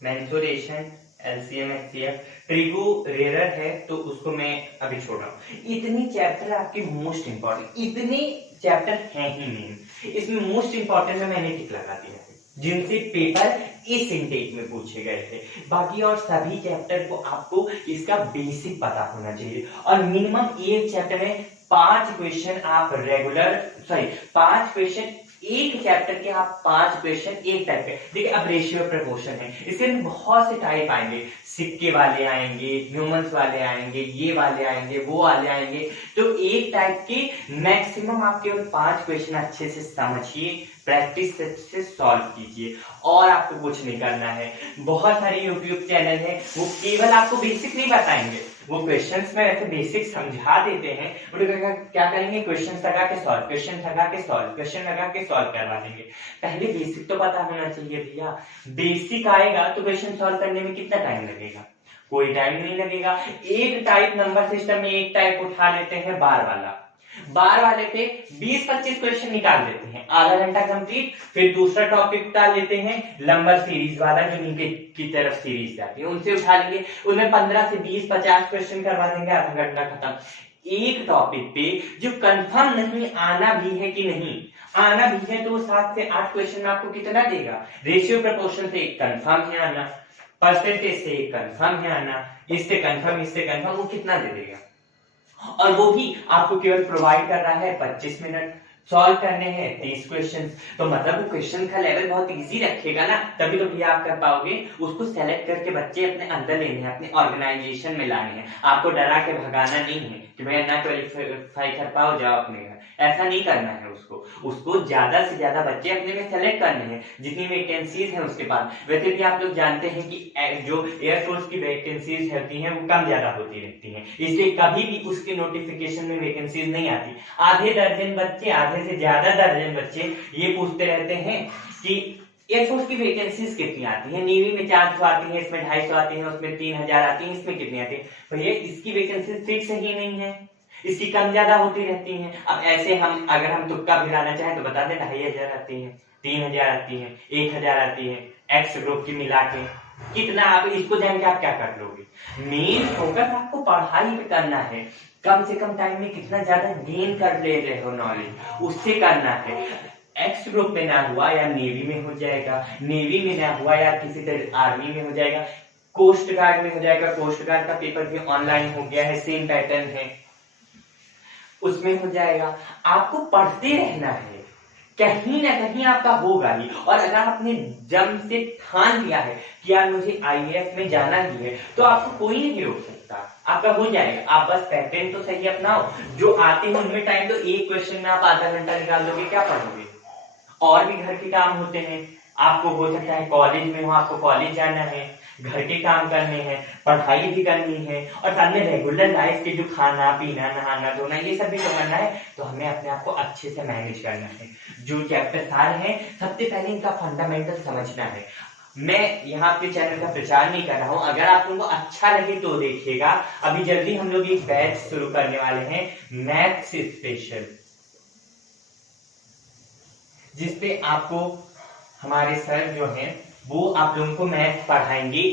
mensuration, LCM HCF. Trigo rare है तो उसको मैं अभी छोड़ रहा हूं। इतनी चैप्टर आपके मोस्ट इंपॉर्टेंट, इतने चैप्टर हैं ही नहीं। इसमें मोस्ट इंपॉर्टेंट में मैंने टिक लगा दिया है, जिनसे पेपर इस इनटेक में पूछे गए थे। बाकी और सभी चैप्टर को आपको इसका बेसिक पता होना चाहिए, और मिनिमम एक चैप्टर में 5 क्वेश्चन आप रेगुलर, 5 क्वेश्चन एक चैप्टर के, आप 5 क्वेश्चन एक टाइप के। देखिए, अब रेशियो प्रपोर्शन है, इसके बहुत से टाइप आएंगे, सिक्के वाले आएंगे, ह्यूमंस वाले आएंगे, ये वाले आएंगे, वो वाले आएंगे। तो एक टाइप के मैक्सिमम आप केवल 5 क्वेश्चन अच्छे से समझिए, प्रैक्टिस से सॉल्व कीजिए, और आपको कुछ नहीं करना है। बहुत सारे यूट्यूब चैनल हैं, वो केवल आपको बेसिक नहीं बताएंगे, वो क्वेश्चंस में ऐसे बेसिक समझा देते हैं। वो क्या करेंगे, क्वेश्चन लगा के सॉल्व, क्वेश्चन लगा के सॉल्व, क्वेश्चन लगा के सॉल्व करवा देंगे। पहले बेसिक तो पता होना चाहिए भैया। बेसिक आएगा तो क्वेश्चन सॉल्व करने में कितना टाइम लगेगा, कोई टाइम नहीं लगेगा। एक टाइप नंबर सिस्टम में एक टाइप उठा लेते हैं, बार वाला, बार वाले पे 20-25 क्वेश्चन निकाल देते हैं, आधा घंटा कंप्लीट। फिर दूसरा टॉपिक उठा लेते हैं, नंबर सीरीज वाला, जो नीचे की तरफ सीरीज जाती है, उनसे उठा लेंगे, उनमें 15 से 20-50 क्वेश्चन करवा देंगे, आधा घंटा खत्म। एक टॉपिक पे जो कंफर्म नहीं आना भी है कि नहीं आना भी है, तो 7 से 8 क्वेश्चन में आपको कितना देगा। रेशियो प्रपोर्शन से एक कंफर्म है आना, परसेंटेज से एक कंफर्म है आना, इससे कंफर्म, वो कितना दे देगा। और वो भी आपको केवल प्रोवाइड कर रहा है 25 मिनट, सॉल्व करने हैं 30 क्वेश्चन। तो मतलब क्वेश्चन का लेवल बहुत इजी रखेगा ना, तभी तो भैया आप कर पाओगे। उसको सेलेक्ट करके बच्चे अपने अंदर लेने हैं, अपने ऑर्गेनाइजेशन में लाने हैं। आपको डरा के भगाना नहीं है कि भैया ना क्वालिफाई कर पाओ, जाओ अपने घर, ऐसा नहीं करना है। उसको ज्यादा से ज्यादा बच्चे अपने में सेलेक्ट करने हैं, जितनी वैकेंसीज है उसके बाद। वैसे भी आप लोग जानते हैं कि जो एयरफोर्स की वैकेंसीज होती हैं वो कम ज्यादा होती रहती हैं, इसलिए कभी भी उसके नोटिफिकेशन में वैकेंसीज नहीं आती। आधे दर्जन बच्चे, आधे से ज्यादा दर्जन बच्चे ये पूछते रहते हैं कि एयरफोर्स की वैकेंसीज कितनी आती है। नेवी में 400 आती है, इसमें 250 आती है, उसमें 3000 आती है, इसमें कितनी आती है। भैया इसकी वैकेंसी फिक्स ही नहीं है, इसकी कम ज्यादा होती रहती हैं। अब ऐसे हम अगर हम तुक्का भिड़ाना चाहें तो बता दें 2500 आती है, 3000 आती है, 1000 आती है, एक्स ग्रुप की मिला के कितना, आप इसको जान के आप क्या कर लोगे। मेन फोकस आपको पढ़ाई पे करना है, कम से कम टाइम में कितना ज्यादा गेन कर ले रहे हो नॉलेज, उससे करना है। एक्स ग्रुप में ना हुआ या नेवी में हो जाएगा, नेवी में ना हुआ या किसी तरह आर्मी में हो जाएगा, कोस्ट गार्ड में हो जाएगा। कोस्ट गार्ड का पेपर भी ऑनलाइन हो गया है, सेम पैटर्न है, उसमें हो जाएगा। आपको पढ़ते रहना है, कहीं ना कहीं आपका होगा ही। और अगर आपने जम से ठान लिया है कि यार मुझे आईएएफ में जाना ही है, तो आपको कोई नहीं रोक सकता, आपका हो जाएगा। आप बस पैटर्न तो सही अपनाओ, जो आते हैं उनमें टाइम, तो एक क्वेश्चन में आप आधा घंटा निकाल दोगे, क्या पढ़ोगे। और भी घर के काम होते हैं, आपको हो सकता है कॉलेज में हो, आपको कॉलेज जाना है, घर के काम करने हैं, पढ़ाई भी करनी है और साथ में रेगुलर लाइफ के जो खाना पीना नहाना धोना ये सब भी तो करना है। तो हमें अपने आप को अच्छे से मैनेज करना है। जो चैप्टर सारे हैं सबसे पहले इनका फंडामेंटल समझना है। मैं यहाँ आपके चैनल का प्रचार नहीं कर रहा हूँ, अगर आप लोगों को अच्छा लगे तो देखिएगा। अभी जल्दी हम लोग एक बैच शुरू करने वाले हैं मैथ्स स्पेशल, जिसपे आपको हमारे सर जो हैं वो आप लोगों को मैथ पढ़ाएंगे।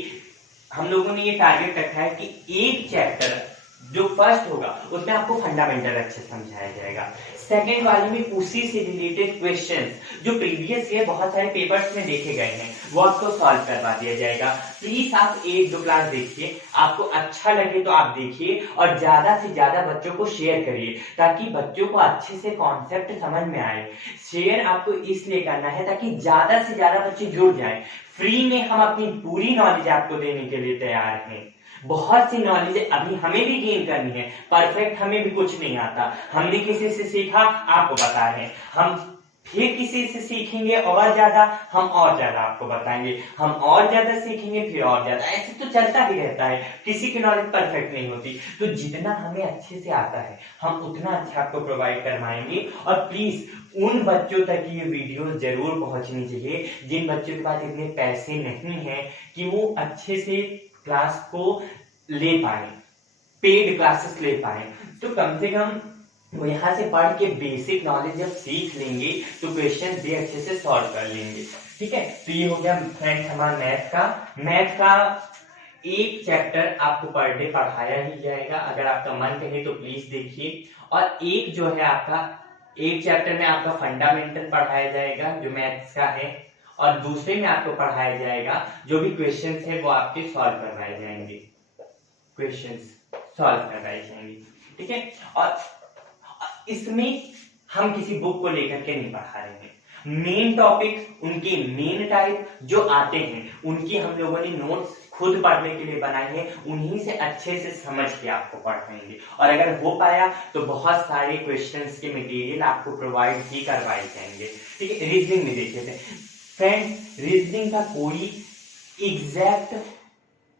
हम लोगों ने ये टारगेट रखा है कि एक चैप्टर जो फर्स्ट होगा उसमें आपको फंडामेंटल अच्छे समझाया जाएगा। सेकंड वाले में उसी से रिलेटेड क्वेश्चंस जो प्रीवियस ईयर बहुत सारे पेपर्स में देखे गए हैं वो आपको सॉल्व करवा दिया जाएगा। प्लीज आप एक दो क्लास देखिए, आपको अच्छा लगे तो आप देखिए और ज्यादा से ज्यादा बच्चों को शेयर करिए ताकि बच्चों को अच्छे से कॉन्सेप्ट समझ में आए। शेयर आपको इसलिए करना है ताकि ज्यादा से ज्यादा बच्चे जुड़ जाएं। फ्री में हम अपनी पूरी नॉलेज आपको देने के लिए तैयार हैं। बहुत सी नॉलेज अभी हमें भी गेन करनी है, परफेक्ट हमें भी कुछ नहीं आता। हमने किसी से सीखा आपको बता रहे हैं, हम फिर किसी से सीखेंगे और ज्यादा, हम और ज्यादा आपको बताएंगे, हम और ज्यादा सीखेंगे फिर और ज्यादा, ऐसे तो चलता ही रहता है। किसी की नॉलेज परफेक्ट नहीं होती। तो जितना हमें अच्छे से आता है हम उतना अच्छा आपको प्रोवाइड करवाएंगे। और प्लीज उन बच्चों तक ये वीडियो जरूर पहुंचनी चाहिए जिन बच्चों के पास इतने पैसे नहीं है कि वो अच्छे से क्लास को ले पाए, पेड क्लासेस ले पाए। तो कम से कम वो यहाँ से पढ़ के बेसिक नॉलेज जब सीख लेंगे तो क्वेश्चन भी अच्छे से सॉल्व कर लेंगे। ठीक है, तो ये हो गया फ्रेंड्स हमारा मैथ का एक चैप्टर आपको पर डे पढ़ाया ही जाएगा। अगर आपका मन करे तो प्लीज देखिए। और एक जो है आपका एक चैप्टर में आपका फंडामेंटल पढ़ाया जाएगा जो मैथ्स का है, और दूसरे में आपको पढ़ाया जाएगा जो भी क्वेश्चंस है वो आपके सॉल्व करवाए जाएंगे, क्वेश्चंस सॉल्व करवाए जाएंगे। ठीक है, और इसमें हम किसी बुक को लेकर के नहीं पढ़ा रहे हैं। मेन टॉपिक उनके मेन टाइप जो आते हैं उनकी हम लोगों ने नोट्स खुद पढ़ने के लिए बनाए हैं, उन्हीं से अच्छे से समझ के आपको पढ़ाएंगे। और अगर हो पाया तो बहुत सारे क्वेश्चंस के मटेरियल आपको प्रोवाइड भी करवाए जाएंगे। ठीक है, रीजनिंग में देखिए फ्रेंड्स, रीजनिंग का कोई एग्जैक्ट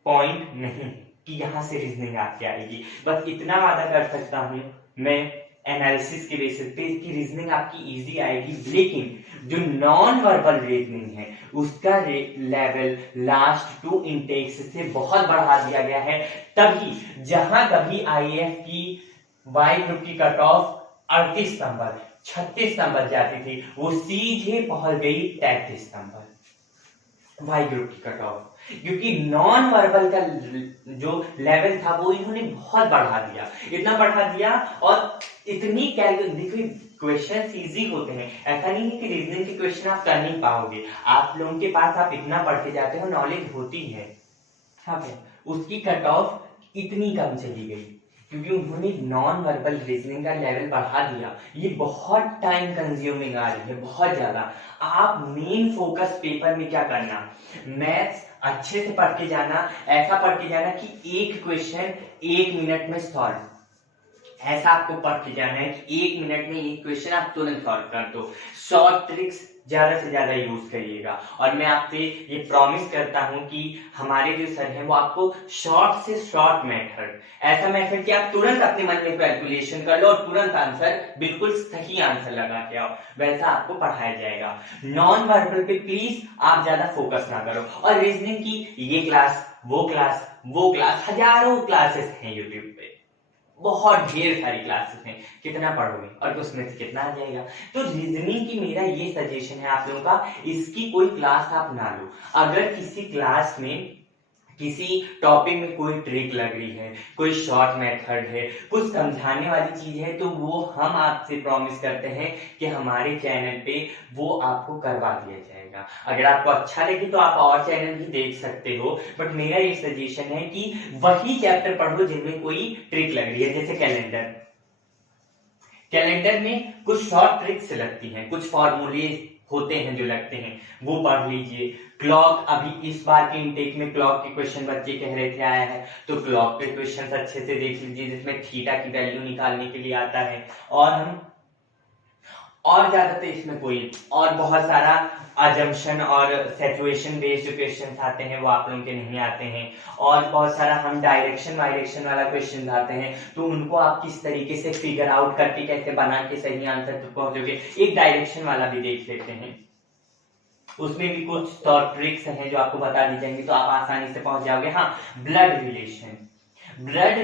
पॉइंट नहीं कि यहां से रीजनिंग आपके आएगी। बस इतना वादा कर सकता हूं मैं एनालिसिस के बेसिस पे कि रीजनिंग आपकी इजी आएगी, लेकिन जो नॉन वर्बल रीजनिंग है उसका लेवल लास्ट 2 इंटेक्स से बहुत बढ़ा दिया गया है। तभी जहां कभी आईएएफ की वाई ग्रुप की कट ऑफ 38 नंबर 36 नंबर जाती थी, वो सीधे पहुंच गई 33 नंबर वाई ग्रुप की कट ऑफ, क्योंकि नॉन वर्बल का जो लेवल था वो इन्होंने बहुत बढ़ा दिया, इतना बढ़ा दिया। और इतनी देखिए क्वेश्चन इजी होते हैं, ऐसा नहीं है कि रीजनिंग के क्वेश्चन आप कर नहीं पाओगे। आप लोगों के पास आप इतना पढ़ते जाते हो, नॉलेज होती है, उसकी कट ऑफ इतनी कम चली गई क्योंकि उन्होंने नॉन वर्बल रीजनिंग का लेवल बढ़ा दिया। ये बहुत टाइम कंज्यूमिंग आ रही है, बहुत ज्यादा। आप मेन फोकस पेपर में क्या करना, मैथ्स अच्छे से पढ़ के जाना, ऐसा पढ़ के जाना कि एक क्वेश्चन 1 मिनट में सॉल्व, ऐसा आपको पढ़ के जाना है कि 1 मिनट में एक क्वेश्चन आप तुरंत सॉल्व कर दो। शॉर्ट ट्रिक्स ज्यादा से ज्यादा यूज करिएगा। और मैं आपसे ये प्रॉमिस करता हूं कि हमारे जो सर हैं वो आपको शॉर्ट से शॉर्ट मेथड, ऐसा मेथड कि आप तुरंत अपने मन में कैलकुलेशन कर लो और तुरंत आंसर, बिल्कुल सही आंसर लगा के आओ, वैसा आपको पढ़ाया जाएगा। नॉन वर्बल पे प्लीज आप ज्यादा फोकस ना करो। और रीजनिंग की ये क्लास वो क्लास वो क्लास, हजारों क्लासेस हैं यूट्यूब पे, बहुत ढेर सारी क्लासेस हैं, कितना पढ़ोगे और उसमें से कितना आ जाएगा। तो रीजनिंग की मेरा ये सजेशन है आप लोगों का, इसकी कोई क्लास आप ना लो। अगर किसी क्लास में किसी टॉपिक में कोई ट्रिक लग रही है, कोई शॉर्ट मेथड है, कुछ समझाने वाली चीज है, तो वो हम आपसे प्रॉमिस करते हैं कि हमारे चैनल पे वो आपको करवा दिया जाएगा। अगर आपको अच्छा लगे तो आप और चैनल भी देख सकते हो, बट मेरा ये सजेशन है कि वही चैप्टर पढ़ो जिनमें कोई ट्रिक लग रही है। जैसे कैलेंडर में कुछ शॉर्ट ट्रिक्स लगती हैं, कुछ फॉर्मूले होते हैं जो लगते हैं, वो पढ़ लीजिए। क्लॉक, अभी इस बार के इनटेक में क्लॉक के क्वेश्चन बच्चे कह रहे थे आया है, तो क्लॉक के क्वेश्चन अच्छे से देख लीजिए जिसमें थीटा की वैल्यू निकालने के लिए आता है। और ज्यादा तो इसमें कोई और बहुत सारा अजम्पशन और सिचुएशन बेस्ड क्वेश्चन आते हैं, वो आप लोगों के नहीं आते हैं। और बहुत सारा हम डायरेक्शन वायरेक्शन वाला क्वेश्चन आते हैं, तो उनको आप किस तरीके से फिगर आउट करके कैसे बना के सही आंसर तक पहुंचोगे, एक डायरेक्शन वाला भी देख लेते हैं। उसमें भी कुछ शॉर्ट ट्रिक्स हैं जो आपको बता दी जाएंगी, तो आप आसानी से पहुंच जाओगे। हाँ, ब्लड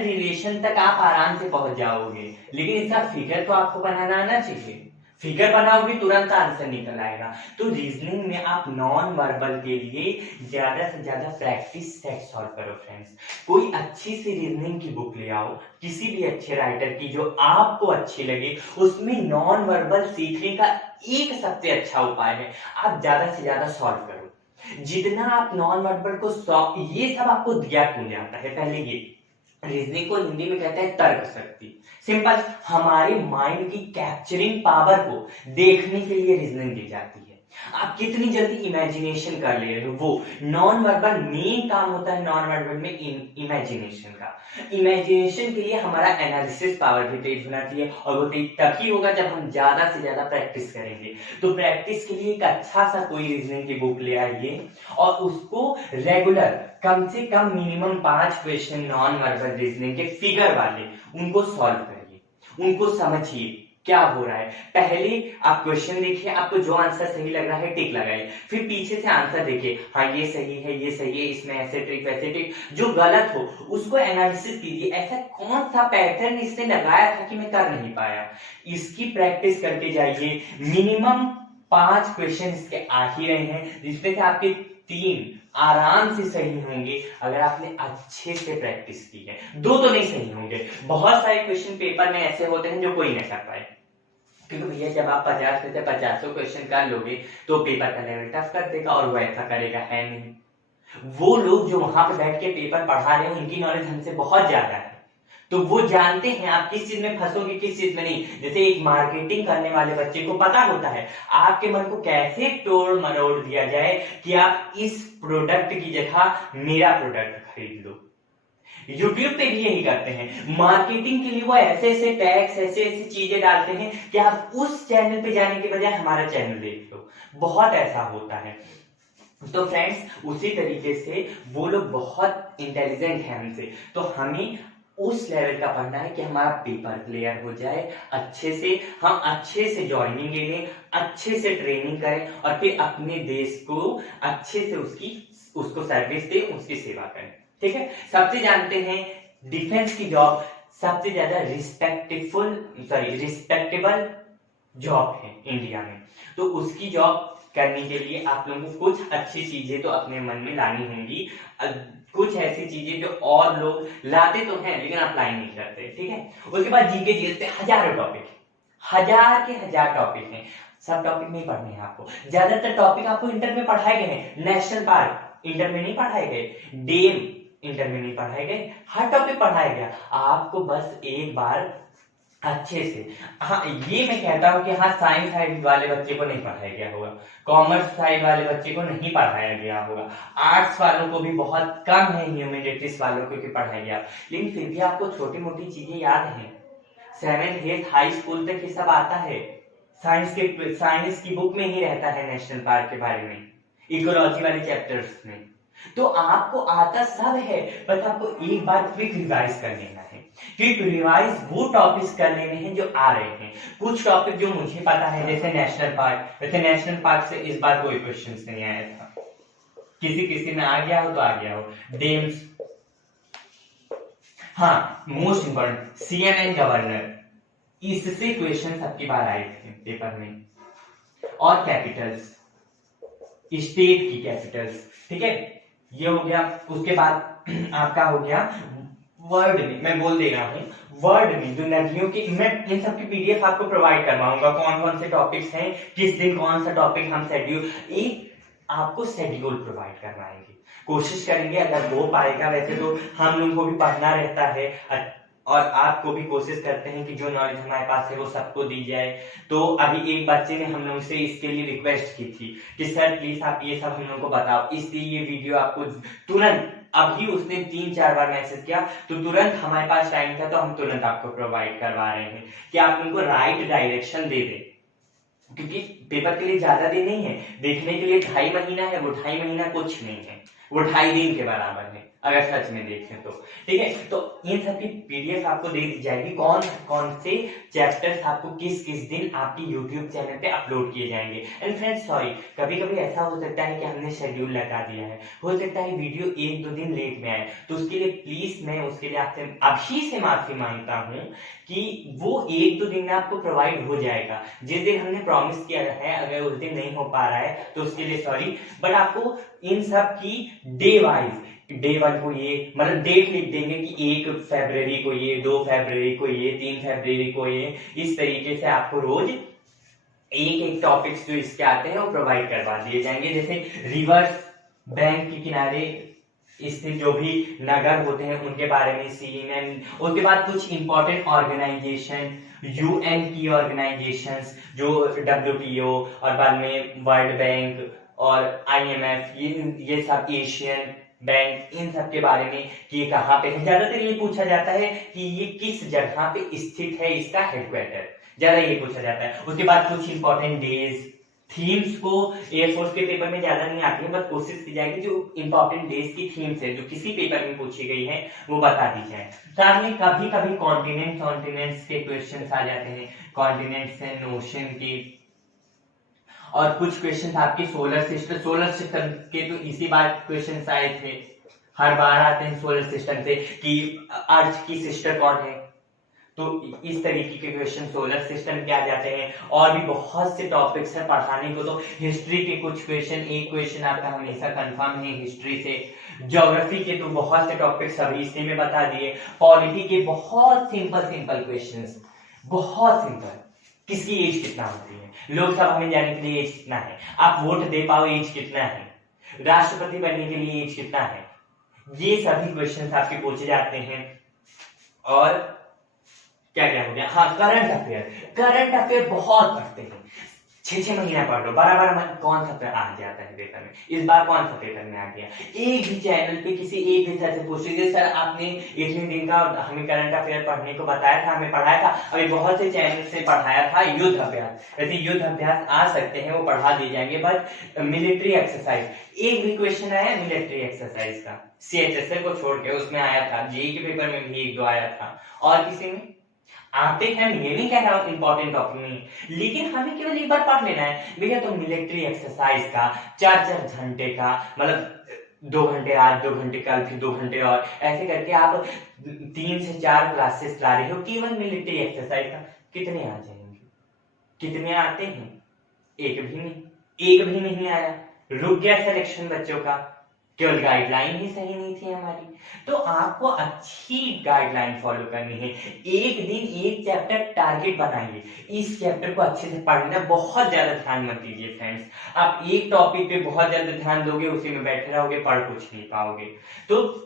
रिलेशन तक आप आराम से पहुंच जाओगे, लेकिन इसका फिगर तो आपको बनाना आना चाहिए। फिगर बनाओगे तुरंत आंसर निकल आएगा। तो रीजनिंग में आप नॉन वर्बल के लिए ज्यादा से ज्यादा प्रैक्टिस सेट सॉल्व करो फ्रेंड्स। कोई अच्छी सी रीजनिंग की बुक ले आओ, किसी भी अच्छे राइटर की जो आपको अच्छी लगे, उसमें नॉन वर्बल सीखने का एक सबसे अच्छा उपाय है, आप ज्यादा से ज्यादा सॉल्व करो। जितना आप नॉन वर्बल को सॉल्व, ये सब आपको दिया क्यों जाता है, पहले ये रीजनिंग को हिंदी में कहते हैं तर्क शक्ति। सिंपल, हमारे माइंड की कैप्चरिंग पावर को देखने के लिए रीजनिंग दी जाती है। आप कितनी जल्दी इमेजिनेशन कर ले रहे हो, वो नॉन वर्बल मेन काम होता है नॉन वर्बल में इमेजिनेशन का। इमेजिनेशन के लिए हमारा एनालिसिस पावर भी तेज होना चाहिए, और वो तेज तभी होगा जब हम ज्यादा से ज्यादा प्रैक्टिस करेंगे। तो प्रैक्टिस के लिए एक अच्छा सा कोई रीजनिंग की बुक ले आइए और उसको रेगुलर कम से कम minimum 5 question non verbal reasoning के फिगर वाले, उनको सॉल्व करिए, उनको समझिए क्या हो रहा है। पहले आप क्वेश्चन देखिए, आपको जो आंसर सही लग रहा है टिक लगाइए, फिर पीछे से आंसर देखिए, हाँ ये सही है, ये सही है, इसमें ऐसे ट्रिक वैसे ट्रिक, जो गलत हो उसको एनालिसिस कीजिए, ऐसा कौन सा पैटर्न इसने लगाया था कि मैं कर नहीं पाया। इसकी प्रैक्टिस करके जाइए। मिनिमम 5 क्वेश्चन इसके आ ही रहे हैं, जिसमें से आपके 3 आराम से सही होंगे अगर आपने अच्छे से प्रैक्टिस की है। 2 तो नहीं सही होंगे। बहुत सारे क्वेश्चन पेपर में ऐसे होते हैं जो कोई नहीं कर पाए, क्योंकि भैया जब आप 50 में से 50 क्वेश्चन कर लोगे तो पेपर का लेवल टफ कर देगा, और वो ऐसा करेगा है नहीं। वो लोग जो वहां पे बैठ के पेपर पढ़ा रहे हो, उनकी नॉलेज हमसे बहुत ज्यादा है, तो वो जानते हैं आप किस चीज में फंसोगे किस चीज में नहीं। जैसे एक मार्केटिंग करने वाले बच्चे को पता होता है आपके मन को कैसे तोड़ मरोड़ दिया जाए कि आप इस प्रोडक्ट की जगह मेरा प्रोडक्ट खरीद लो। यूट्यूब पे भी यही करते हैं, मार्केटिंग के लिए वो ऐसे ऐसे टैग्स, ऐसे ऐसी चीजें डालते हैं कि आप उस चैनल पे जाने के बजाय हमारा चैनल देख लो। बहुत ऐसा होता है। तो फ्रेंड्स, उसी तरीके से वो लोग बहुत इंटेलिजेंट है हमसे, तो हमें उस लेवल का पढ़ना है कि हमारा पेपर क्लियर हो जाए अच्छे से, हम अच्छे से ज्वाइनिंग ले लें, अच्छे से ट्रेनिंग करें, और फिर अपने देश को अच्छे से उसको सर्विस दें, उसकी सेवा करें। ठीक है, सबसे जानते हैं डिफेंस की जॉब सबसे ज्यादा रिस्पेक्टेबल जॉब है इंडिया में, तो उसकी जॉब करने के लिए आप लोगों को कुछ अच्छी चीजें तो अपने मन में लानी होंगी, कुछ ऐसी चीजें जो और लोग लाते तो हैं लेकिन अप्लाई नहीं करते। ठीक है, उसके बाद जीके जीएस पे हजारों टॉपिक, हजार के हजार टॉपिक हैं, सब टॉपिक नहीं पढ़ने हैं आपको। ज्यादातर टॉपिक आपको इंटर में पढ़ाए गए हैं, नेशनल पार्क इंटर में नहीं पढ़ाए गए, डेम इंटर में नहीं पढ़ाए गए, हर टॉपिक पढ़ाया गया। आपको बस एक बार अच्छे से, हाँ ये मैं कहता हूं कि हाँ साइंस साइड वाले बच्चे को नहीं पढ़ाया गया होगा, कॉमर्स साइड वाले बच्चे को नहीं पढ़ाया गया होगा, आर्ट्स वालों को भी बहुत कम है, ह्यूमैनिटीज वालों को भी पढ़ाया गया, लेकिन फिर भी आपको छोटी मोटी चीजें याद हैं। 7th 8th हाई स्कूल तक ये सब आता है, साइंस की बुक में ही रहता है नेशनल पार्क के बारे में, इकोलॉजी वाले चैप्टर्स में, तो आपको आता सब है, बस आपको एक बार क्विक रिवाइज कर लेना है। क्विक रिवाइज वो टॉपिक्स कर लेने हैं जो आ रहे हैं। कुछ टॉपिक जो मुझे पता है, जैसे नेशनल पार्क, वैसे नेशनल पार्क से इस बार कोई क्वेश्चंस नहीं आया था, किसी में आ गया हो तो आ गया हो। डेम्स, हाँ मोस्ट इंपॉर्टेंट CNN गवर्नर, इससे क्वेश्चन सबकी बार आए थे पेपर में, और कैपिटल्स, स्टेट की कैपिटल्स। ठीक है, ये हो गया। उसके बाद आपका हो गया वर्ड में, मैं बोल दे रहा हूँ, वर्ड में जो नदियों की, मैं इन सब की PDF आपको प्रोवाइड करवाऊंगा, कौन कौन से टॉपिक्स हैं, किस दिन कौन सा टॉपिक हम शेड्यूल, एक आपको शेड्यूल प्रोवाइड करवाएंगे, कोशिश करेंगे अगर हो पाएगा। वैसे तो हम लोगों को भी पढ़ना रहता है और आपको भी कोशिश करते हैं कि जो नॉलेज हमारे पास है वो सबको दी जाए। तो अभी एक बच्चे ने हम लोग से इसके लिए रिक्वेस्ट की थी कि सर प्लीज आप ये सब हम लोग को बताओ, इसलिए ये वीडियो आपको तुरंत, अभी उसने 3-4 बार मैसेज किया तो तुरंत हमारे पास टाइम था तो हम तुरंत आपको प्रोवाइड करवा रहे हैं कि आप उनको राइट डायरेक्शन दे दें। क्योंकि पेपर के लिए ज्यादा दिन नहीं है, देखने के लिए 2.5 महीना है, वो 2.5 महीना कुछ नहीं है, वो 2.5 दिन के बराबर है अगर सच में देखें तो। ठीक है, तो इन सब की पीडीएफ आपको दे दी जाएगी, कौन कौन से चैप्टर्स आपको किस किस दिन आपकी यूट्यूब चैनल पे अपलोड किए जाएंगे। एंड फ्रेंड्स सॉरी, कभी कभी ऐसा हो सकता है कि हमने शेड्यूल लगा दिया है, हो सकता है वीडियो 1-2 दिन लेट में आए, तो उसके लिए प्लीज मैं उसके लिए आपसे अभी से माफी मांगता हूँ कि वो 1-2 दिन में आपको प्रोवाइड हो जाएगा, जिस दिन हमने प्रॉमिस किया है, अगर उस दिन नहीं हो पा रहा है तो उसके लिए सॉरी। बट आपको इन सब की डे वाइज, डे 1 को ये मतलब डेट लिख देंगे कि 1 फरवरी को ये, 2 फरवरी को ये, 3 फरवरी को ये, इस तरीके से आपको रोज एक एक टॉपिक्स जो इसके आते हैं वो प्रोवाइड करवा दिए जाएंगे। जैसे रिवर्स बैंक के किनारे स्थित जो भी नगर होते हैं उनके बारे में, सीएनएन, उसके बाद कुछ इंपॉर्टेंट ऑर्गेनाइजेशन, यूएन की ऑर्गेनाइजेशंस जो डब्ल्यूटीओ और बाद में वर्ल्ड बैंक और आईएमएफ, ये सब एशियन बैंक, इन सब के बारे में कि ये कहाँ पे है। ज्यादातर ये पूछा जाता है कि ये किस जगह पे स्थित है, इसका हेडक्वार्टर, ज्यादा ये पूछा जाता है। उसके बाद कुछ इंपॉर्टेंट डेज, थीम्स को एयरफोर्स के पेपर में ज्यादा नहीं आती है, बट कोशिश की जाएगी जो इंपॉर्टेंट डेज की थीम्स है जो किसी पेपर में पूछी गई है वो बता दी जाए। साथ में कभी कभी कॉन्टिनेंट्स के क्वेश्चन आ जाते हैं, कॉन्टिनेंट्स एंड ओशन के, और कुछ क्वेश्चन आपके सोलर सिस्टम के तो इसी बार क्वेश्चन आए थे, हर बार आते हैं सोलर सिस्टम से कि अर्थ की सिस्टर कौन है, तो इस तरीके के क्वेश्चन सोलर सिस्टम के आ जाते हैं। और भी बहुत से टॉपिक्स हैं पढ़ाने को, तो हिस्ट्री के कुछ क्वेश्चन, एक क्वेश्चन आपका हमेशा कंफर्म है हिस्ट्री से, ज्योग्राफी के तो बहुत से टॉपिक्स अभी इसी में बता दिए, पॉलिटी के बहुत सिंपल क्वेश्चंस, बहुत सिंपल, किसकी एज कितना होती है, लोकसभा में जाने के लिए एज कितना है, आप वोट दे पाओ एज कितना है, राष्ट्रपति बनने के लिए एज कितना है, ये सभी क्वेश्चंस आपके पूछे जाते हैं। और क्या क्या हो गया, हाँ करंट अफेयर बहुत पढ़ते हैं, 6-6 महीना पढ़ लो, 12-12 कौन सा आ जाता है पेपर में, इस बार कौन सा पेपर में आ गया। एक भी चैनल पे किसी एक भी सर से पूछ लीजिए, सर आपने इतने दिन का हमें करंट अफेयर पढ़ने को बताया था, हमें पढ़ाया था, अभी बहुत से चैनल से पढ़ाया था युद्ध अभ्यास, वैसे युद्ध अभ्यास आ सकते हैं, वो पढ़ा दिए जाएंगे, बट मिलिट्री एक्सरसाइज, एक भी क्वेश्चन आया मिलिट्री एक्सरसाइज का, सीएचएसएल को छोड़ के उसमें आया था, जेईई के पेपर में भी 1-2 आया था, और किसी में आते हैं, ये नहीं कह रहा हूं इंपॉर्टेंट टॉपिक नहीं, लेकिन हमें केवल एक बार पढ़ लेना है भैया। तो मिलिट्री एक्सरसाइज का 4-4 घंटे का, मतलब 2 घंटे आज, 2 घंटे कल, फिर 2 घंटे, और ऐसे करके आप 3 से 4 क्लासेस ला रहे हो केवल मिलिट्री एक्सरसाइज का, कितने आ जाएंगे, कितने आते हैं, एक भी नहीं आया, रुक गया सिलेक्शन बच्चों का, केवल गाइडलाइन ही सही नहीं थी हमारी। तो आपको अच्छी गाइडलाइन फॉलो करनी है, एक दिन एक चैप्टर टारगेट बनाइए, इस चैप्टर को अच्छे से पढ़ना, बहुत ज्यादा ध्यान मत दीजिए फ्रेंड्स, आप एक टॉपिक पे बहुत ज्यादा ध्यान दोगे, उसी में बैठे रहोगे, पढ़ कुछ नहीं पाओगे। तो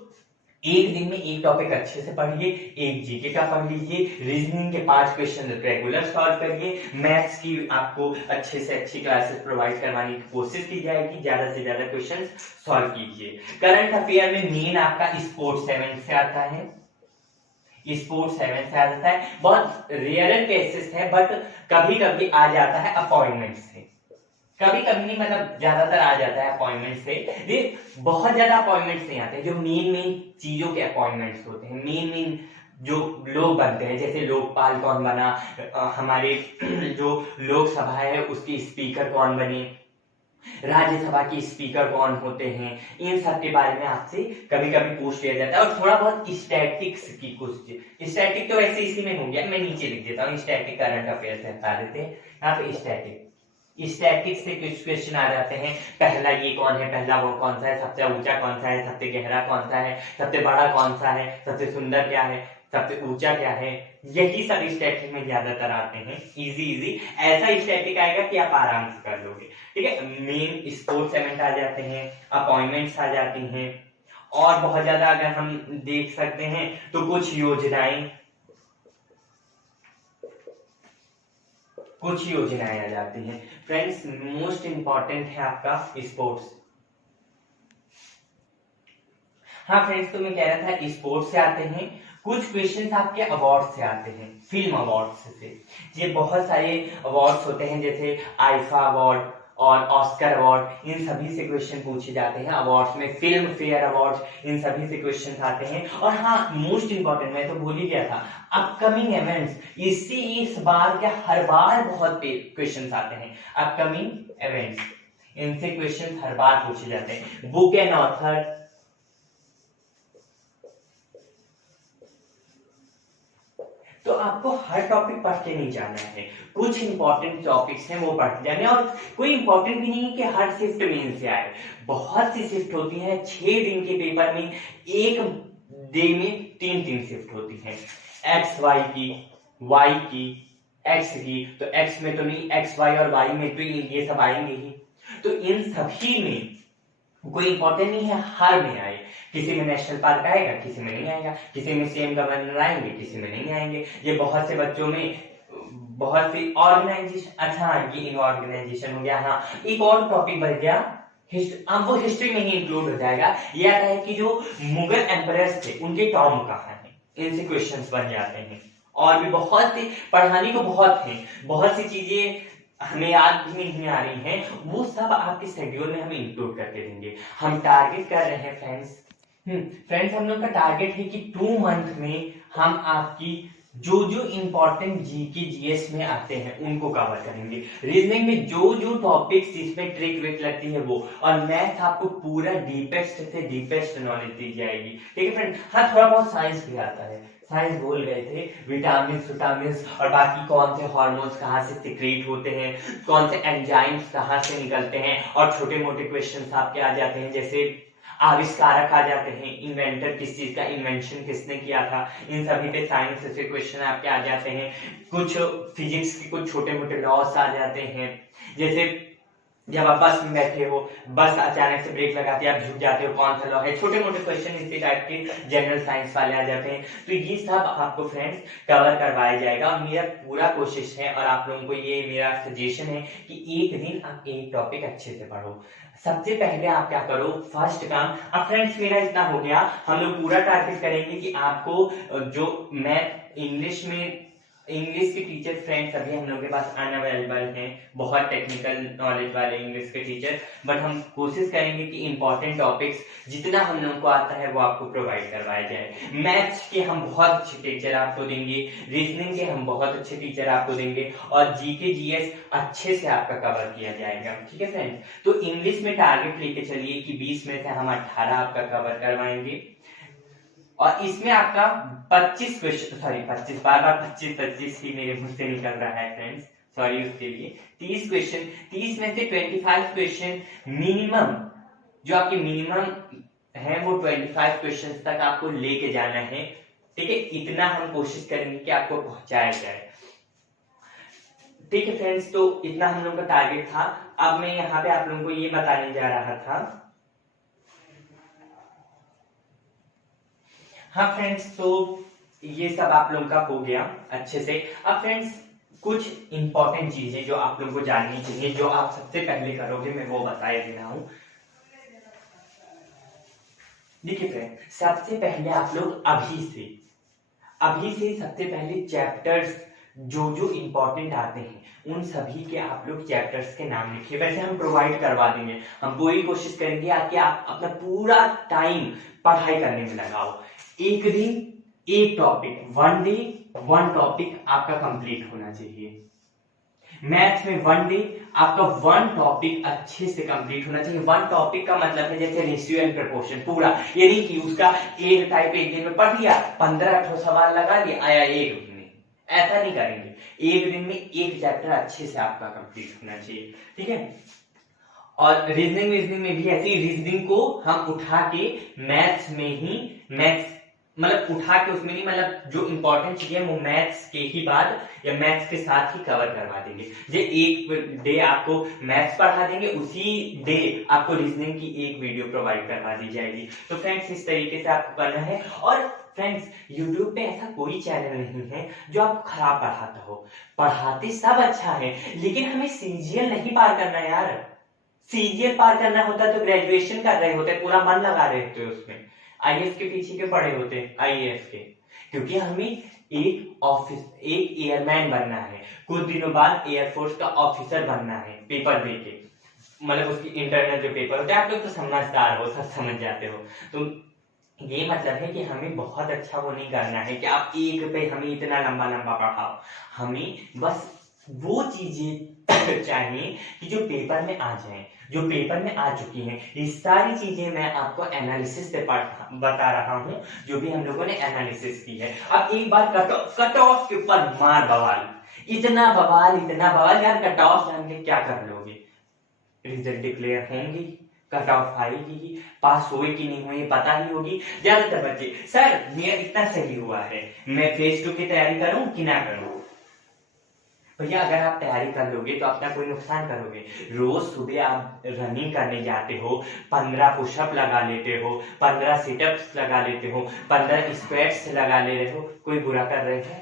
एक दिन में एक टॉपिक अच्छे से पढ़िए, एक जीके का पढ़ लीजिए, रीजनिंग के 5 क्वेश्चन रेगुलर सॉल्व करिए, मैथ्स की आपको अच्छे से अच्छी क्लासेस प्रोवाइड करवाने की कोशिश की जाएगी, ज्यादा से ज्यादा क्वेश्चन सॉल्व कीजिए। करंट अफेयर में मेन आपका स्पोर्ट्स 7 से आता है, स्पोर्ट्स 7 से आ जाता है, बहुत रेयर केसेस है, बट कभी कभी आ जाता है अपॉइंटमेंट से, कभी कभी नहीं, मतलब ज्यादातर आ जाता है अपॉइंटमेंट से। ये बहुत ज्यादा अपॉइंटमेंट्स नहीं आते, जो मेन चीजों के अपॉइंटमेंट्स होते हैं, मेन जो लोग बनते हैं, जैसे लोकपाल कौन बना, हमारे जो लोकसभा है उसकी स्पीकर कौन बने, राज्यसभा के स्पीकर कौन होते हैं, इन सब के बारे में आपसे कभी कभी पूछ लिया जाता है। और थोड़ा बहुत स्टैटिक्स की कुछ, स्टैटिक तो वैसे इसी में हो गया, मैं नीचे लिख देता हूँ, स्टैटिक करंट अफेयर से हटा देते हैं, यहाँ पे स्टैटिक्स से कुछ क्वेश्चन आ जाते हैं, पहला ये कौन है, पहला वो कौन सा है, सबसे ऊंचा कौन सा है, सबसे गहरा कौन सा है, सबसे बड़ा कौन सा है, सबसे सुंदर क्या है, सबसे ऊंचा क्या है, यही सब स्टैटिक में ज्यादातर आते हैं। इजी ऐसा स्टैटिक आएगा कि आप आराम से कर लोगे। ठीक है, मेन स्पोर्ट्स इवेंट आ जाते हैं, अपॉइंटमेंट्स आ जाती हैं, और बहुत ज्यादा अगर हम देख सकते हैं तो कुछ योजनाएं आ जाती हैं। फ्रेंड्स मोस्ट इंपॉर्टेंट है आपका स्पोर्ट्स। हाँ फ्रेंड्स, तो मैं कह रहा था स्पोर्ट्स से आते हैं, कुछ क्वेश्चन आपके अवार्ड से आते हैं, फिल्म अवार्ड से। ये बहुत सारे अवार्ड्स होते हैं जैसे आईफा अवार्ड और ऑस्कर अवार्ड, इन सभी से क्वेश्चन पूछे जाते हैं अवार्ड्स में। फिल्म फेयर अवार्ड, इन सभी से क्वेश्चन आते हैं। और हाँ, मोस्ट इंपॉर्टेंट, मैं तो भूल ही गया था, अपकमिंग इवेंट्स, इस बार क्या हर बार बहुत क्वेश्चन आते हैं। अपकमिंग इवेंट्स, इनसे क्वेश्चन हर बार पूछे जाते हैं। बुक एंड ऑथर, तो आपको हर टॉपिक पढ़ के नहीं जाना है, कुछ इंपॉर्टेंट टॉपिक्स हैं वो पढ़ जाने। और कोई इंपॉर्टेंट भी नहीं है कि हर शिफ्ट मेन से आए, बहुत सी शिफ्ट होती है। 6 दिन के पेपर में एक डे में 3 शिफ्ट होती है, एक्स वाई की, वाई की, एक्स की। तो एक्स में तो नहीं, एक्स वाई और वाई में तो ये सब आएंगे ही। तो इन सभी में कोई इंपॉर्टेंट नहीं है हर में आए। किसी में नेशनल पार्क आएगा, किसी में नहीं आएगा, किसी में सीएम गवर्नर आएंगे, किसी में नहीं आएंगे। ये बहुत से बच्चों में बहुत सी ऑर्गेनाइजेशन, अच्छा ये इनऑर्गेनाइजेशन हो गया। हाँ, एक और टॉपिक बन गया, अब वो हिस्ट्री में ही इंक्लूड हो जाएगा। ये आता है कि जो मुगल एम्परर्स थे उनके टॉम कहाँ है, इनसे क्वेश्चंस बन जाते हैं। और भी बहुत सी पढ़ाने को बहुत है, बहुत सी चीजें हमें याद भी नहीं आ रही हैं, वो सब आपके शेड्यूल में हम इंक्लूड करके देंगे। हम टारगेट कर रहे हैं फ्रेंड्स, हम लोग का टारगेट है कि 2 मंथ में हम आपकी जो जो इंपॉर्टेंट जीके जीएस में आते हैं उनको कवर करेंगे। रीजनिंग में जो जो टॉपिक्स जिसमें ट्रिक विक लगती है वो, और मैथ आपको पूरा डीपेस्ट से डीपेस्ट नॉलेज दी जाएगी। ठीक है फ्रेंड। हाँ, थोड़ा बहुत साइंस भी आता है, साइंस भूल गए थे, विटामिन और बाकी कौन से हार्मोन्स कहाँ से सिक्रेट होते हैं, कौन से एंजाइम्स कहाँ से निकलते हैं, और छोटे मोटे क्वेश्चंस आपके आ जाते हैं जैसे आविष्कारक आ जाते हैं, इन्वेंटर किस चीज का इन्वेंशन किसने किया था, इन सभी पे साइंस से क्वेश्चन आपके आ जाते हैं। कुछ फिजिक्स के कुछ छोटे मोटे लॉस आ जाते हैं, जैसे जब आप बस में बैठे हो, बस अचानक से ब्रेक लगाती है, आप झुक जाते हो, कौन सा लॉ है। छोटे मोटे क्वेश्चन इसी टाइप के जनरल साइंस वाले आ जाते हैं। तो ये सब आपको फ्रेंड्स कवर करवाया जाएगा। और मेरा पूरा कोशिश है और आप लोगों को ये मेरा सजेशन है कि एक दिन आप एक टॉपिक अच्छे से पढ़ो। सबसे पहले आप क्या करो, फर्स्ट काम, अब फ्रेंड्स मेरा इतना हो गया, हम लोग पूरा टारगेट करेंगे कि आपको जो मैथ इंग्लिश के टीचर फ्रेंड्स अभी हम लोग के पास अनअवेलेबल हैं, बहुत टेक्निकल नॉलेज वाले इंग्लिश के टीचर, बट हम कोशिश करेंगे कि इंपॉर्टेंट टॉपिक्स जितना हम लोग को आता है वो आपको प्रोवाइड करवाया जाए। मैथ्स के हम बहुत अच्छे टीचर आपको देंगे, रीजनिंग के हम बहुत अच्छे टीचर आपको देंगे, और जीके जीएस अच्छे से आपका कवर किया जाएगा। ठीक है फ्रेंड्स। तो इंग्लिश में टारगेट लेके चलिए कि 20 में से हम 18 आपका कवर करवाएंगे, और इसमें आपका 25 क्वेश्चन, सॉरी 25 बार 25 ही मेरे मुंह से निकल रहा है फ्रेंड्स, सॉरी उसके लिए। 30 क्वेश्चन, 30 में से 25 क्वेश्चन मिनिमम, जो आपके मिनिमम है वो 25 क्वेश्चन तक आपको लेके जाना है। ठीक है, इतना हम कोशिश करेंगे कि आपको पहुंचाया जाए। ठीक है फ्रेंड्स, तो इतना हम लोग का टारगेट था। अब मैं यहाँ पे आप लोगों को ये बताने जा रहा था, हाँ फ्रेंड्स, तो ये सब आप लोगों का हो गया अच्छे से। अब फ्रेंड्स कुछ इंपॉर्टेंट चीजें जो आप लोगों को जाननी चाहिए, जो आप सबसे पहले करोगे, मैं वो बताए दे रहा हूं। देखिए फ्रेंड, सबसे पहले आप लोग अभी से सबसे पहले चैप्टर्स जो जो इंपॉर्टेंट आते हैं उन सभी के आप लोग चैप्टर्स के नाम लिखिए। वैसे हम प्रोवाइड करवा देंगे, हम पूरी कोशिश करेंगे कि आप अपना पूरा टाइम पढ़ाई करने में लगाओ। एक दिन एक टॉपिक, 1 डे 1 टॉपिक आपका कंप्लीट होना चाहिए। मैथ्स में 1 डे आपका 1 टॉपिक अच्छे से कंप्लीट होना चाहिए। 1 टॉपिक का मतलब है जैसे रेशियो एंड प्रपोर्शन पूरा, ये नहीं कि उसका एक टाइप एक दिन में पढ़ लिया, 15 सवाल लगा दिया, आया एक दिन में, ऐसा नहीं करेंगे। एक दिन में एक चैप्टर अच्छे से आपका कंप्लीट होना चाहिए। ठीक है। और रीजनिंग में भी ऐसी, रीजनिंग को हम उठा के मैथ्स में ही, मैथ्स मतलब उठा के उसमें नहीं, मतलब जो इंपॉर्टेंट चीजें वो मैथ्स के ही बाद या मैथ्स के साथ ही कवर करवा देंगे। जो एक डे आपको मैथ्स पढ़ा देंगे, उसी डे आपको रीजनिंग की एक वीडियो प्रोवाइड करवा दी जाएगी। तो फ्रेंड्स इस तरीके से आपको करना है। और फ्रेंड्स यूट्यूब पे ऐसा कोई चैनल नहीं है जो आपको खराब पढ़ाता हो, पढ़ाते सब अच्छा है, लेकिन हमें सीजीएल नहीं पार करना यार। सीजीएल पार करना होता तो ग्रेजुएशन कर रहे होते, पूरा मन लगा रहे होते उसमें, आईएएस के पीछे के पड़े होते, आईएएस के। क्योंकि हमें एक एयरमैन बनना है, कुछ दिनों बाद एयरफोर्स का ऑफिसर बनना है पेपर देके, मतलब उसकी इंटरनल जो पेपर होता है, आप लोग तो समझदार हो, सब समझ जाते हो। तो ये मतलब है कि हमें बहुत अच्छा वो नहीं करना है कि आप एक पे हमें इतना लंबा लंबा पढ़ाओ, हमें बस वो चीजें चाहिए कि जो पेपर में आ जाए, जो पेपर में आ चुकी हैं। ये सारी चीजें मैं आपको एनालिसिस से बता रहा हूँ, जो भी हम लोगों ने एनालिसिस की है। अब एक बार कट ऑफ के ऊपर मार बवाल, इतना बवाल यार, कट ऑफ जान के क्या कर लोगे? रिजल्ट डिक्लेयर होंगी, कट ऑफ आएगी, पास हुए कि नहीं हुए पता ही होगी। ज्यादातर बच्चे, सर मेरा इतना सही हुआ है, मैं फेज 2 की तैयारी करूं कि ना करूं? भैया अगर आप तैयारी कर लोगे तो अपना कोई नुकसान करोगे। रोज सुबह आप रनिंग करने जाते हो, 15 पुशअप लगा लेते हो, 15 सिटअप्स लगा लेते हो, 15 स्क्वाट्स लगा ले रहे हो, कोई बुरा कर रहे हैं?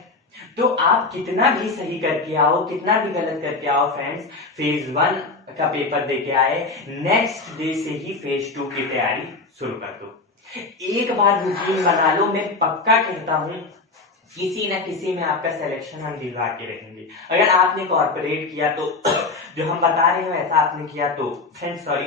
तो आप कितना भी सही करके आओ, कितना भी गलत करके आओ फ्रेंड्स, फेज 1 का पेपर देके आए, नेक्स्ट डे से ही फेज 2 की तैयारी शुरू कर दो। एक बार रूटीन बना लो, मैं पक्का कहता हूं किसी ना किसी में आपका सिलेक्शन हम दिलवा के रहेंगे। अगर आपने कॉर्पोरेट किया तो जो हम बता रहे हैं वैसा आपने किया तो फ्रेंड्स सॉरी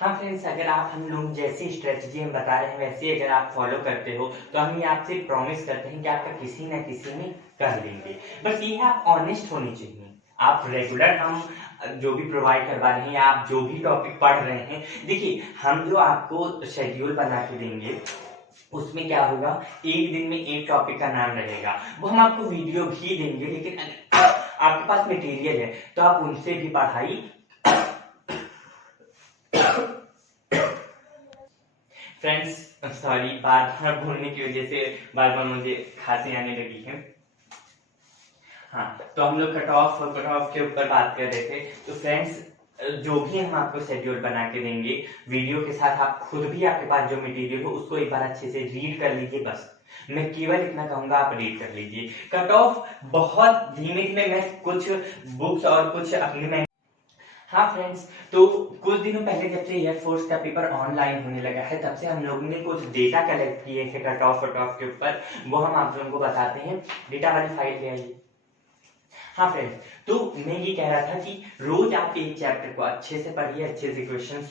हाँ फ्रेंड्स, अगर आप हम लोग जैसी स्ट्रेटजी हम बता रहे हैं वैसे अगर आप फॉलो करते हो तो हम ये आपसे प्रॉमिस करते हैं कि आपका किसी ना किसी में कर लेंगे। बस ये आप ऑनेस्ट होने चाहिए। आप रेगुलर हम जो भी प्रोवाइड करवा रहे हैं या आप जो भी टॉपिक पढ़ रहे हैं, देखिए हम जो आपको शेड्यूल बना के देंगे उसमें क्या होगा, एक दिन में एक टॉपिक का नाम रहेगा, वो हम आपको वीडियो भी देंगे, लेकिन आपके पास मटेरियल है तो आप उनसे भी पढ़ाई फ्रेंड्स सॉरी, बार बार बोलने की वजह से बार बार मुझे खांसी आने लगी है। हाँ, तो हम लोग कट ऑफ के ऊपर बात कर रहे थे। तो फ्रेंड्स जो भी हम आपको शेड्यूल बना के देंगे वीडियो के साथ, आप खुद भी आपके पास जो मटेरियल हो उसको एक बार अच्छे से रीड कर लीजिए। बस मैं केवल इतना कहूंगा, आप रीड कर लीजिए। कट ऑफ बहुत धीमे धीमे, मैं कुछ बुक्स और कुछ अपने हाँ फ्रेंड्स, तो कुछ दिनों पहले जब से एयरफोर्स का पेपर ऑनलाइन होने लगा है तब से हम लोगों ने कुछ डेटा कलेक्ट किए हैं कट ऑफ के ऊपर, वो हम आप लोगों को बताते हैं। डेटा वाली फाइल ले आइए। हाँ फ्रेंड्स, तो मैं ये कह रहा था कि रोज आप एक चैप्टर को अच्छे से पढ़िए, अच्छे से क्वेश्चन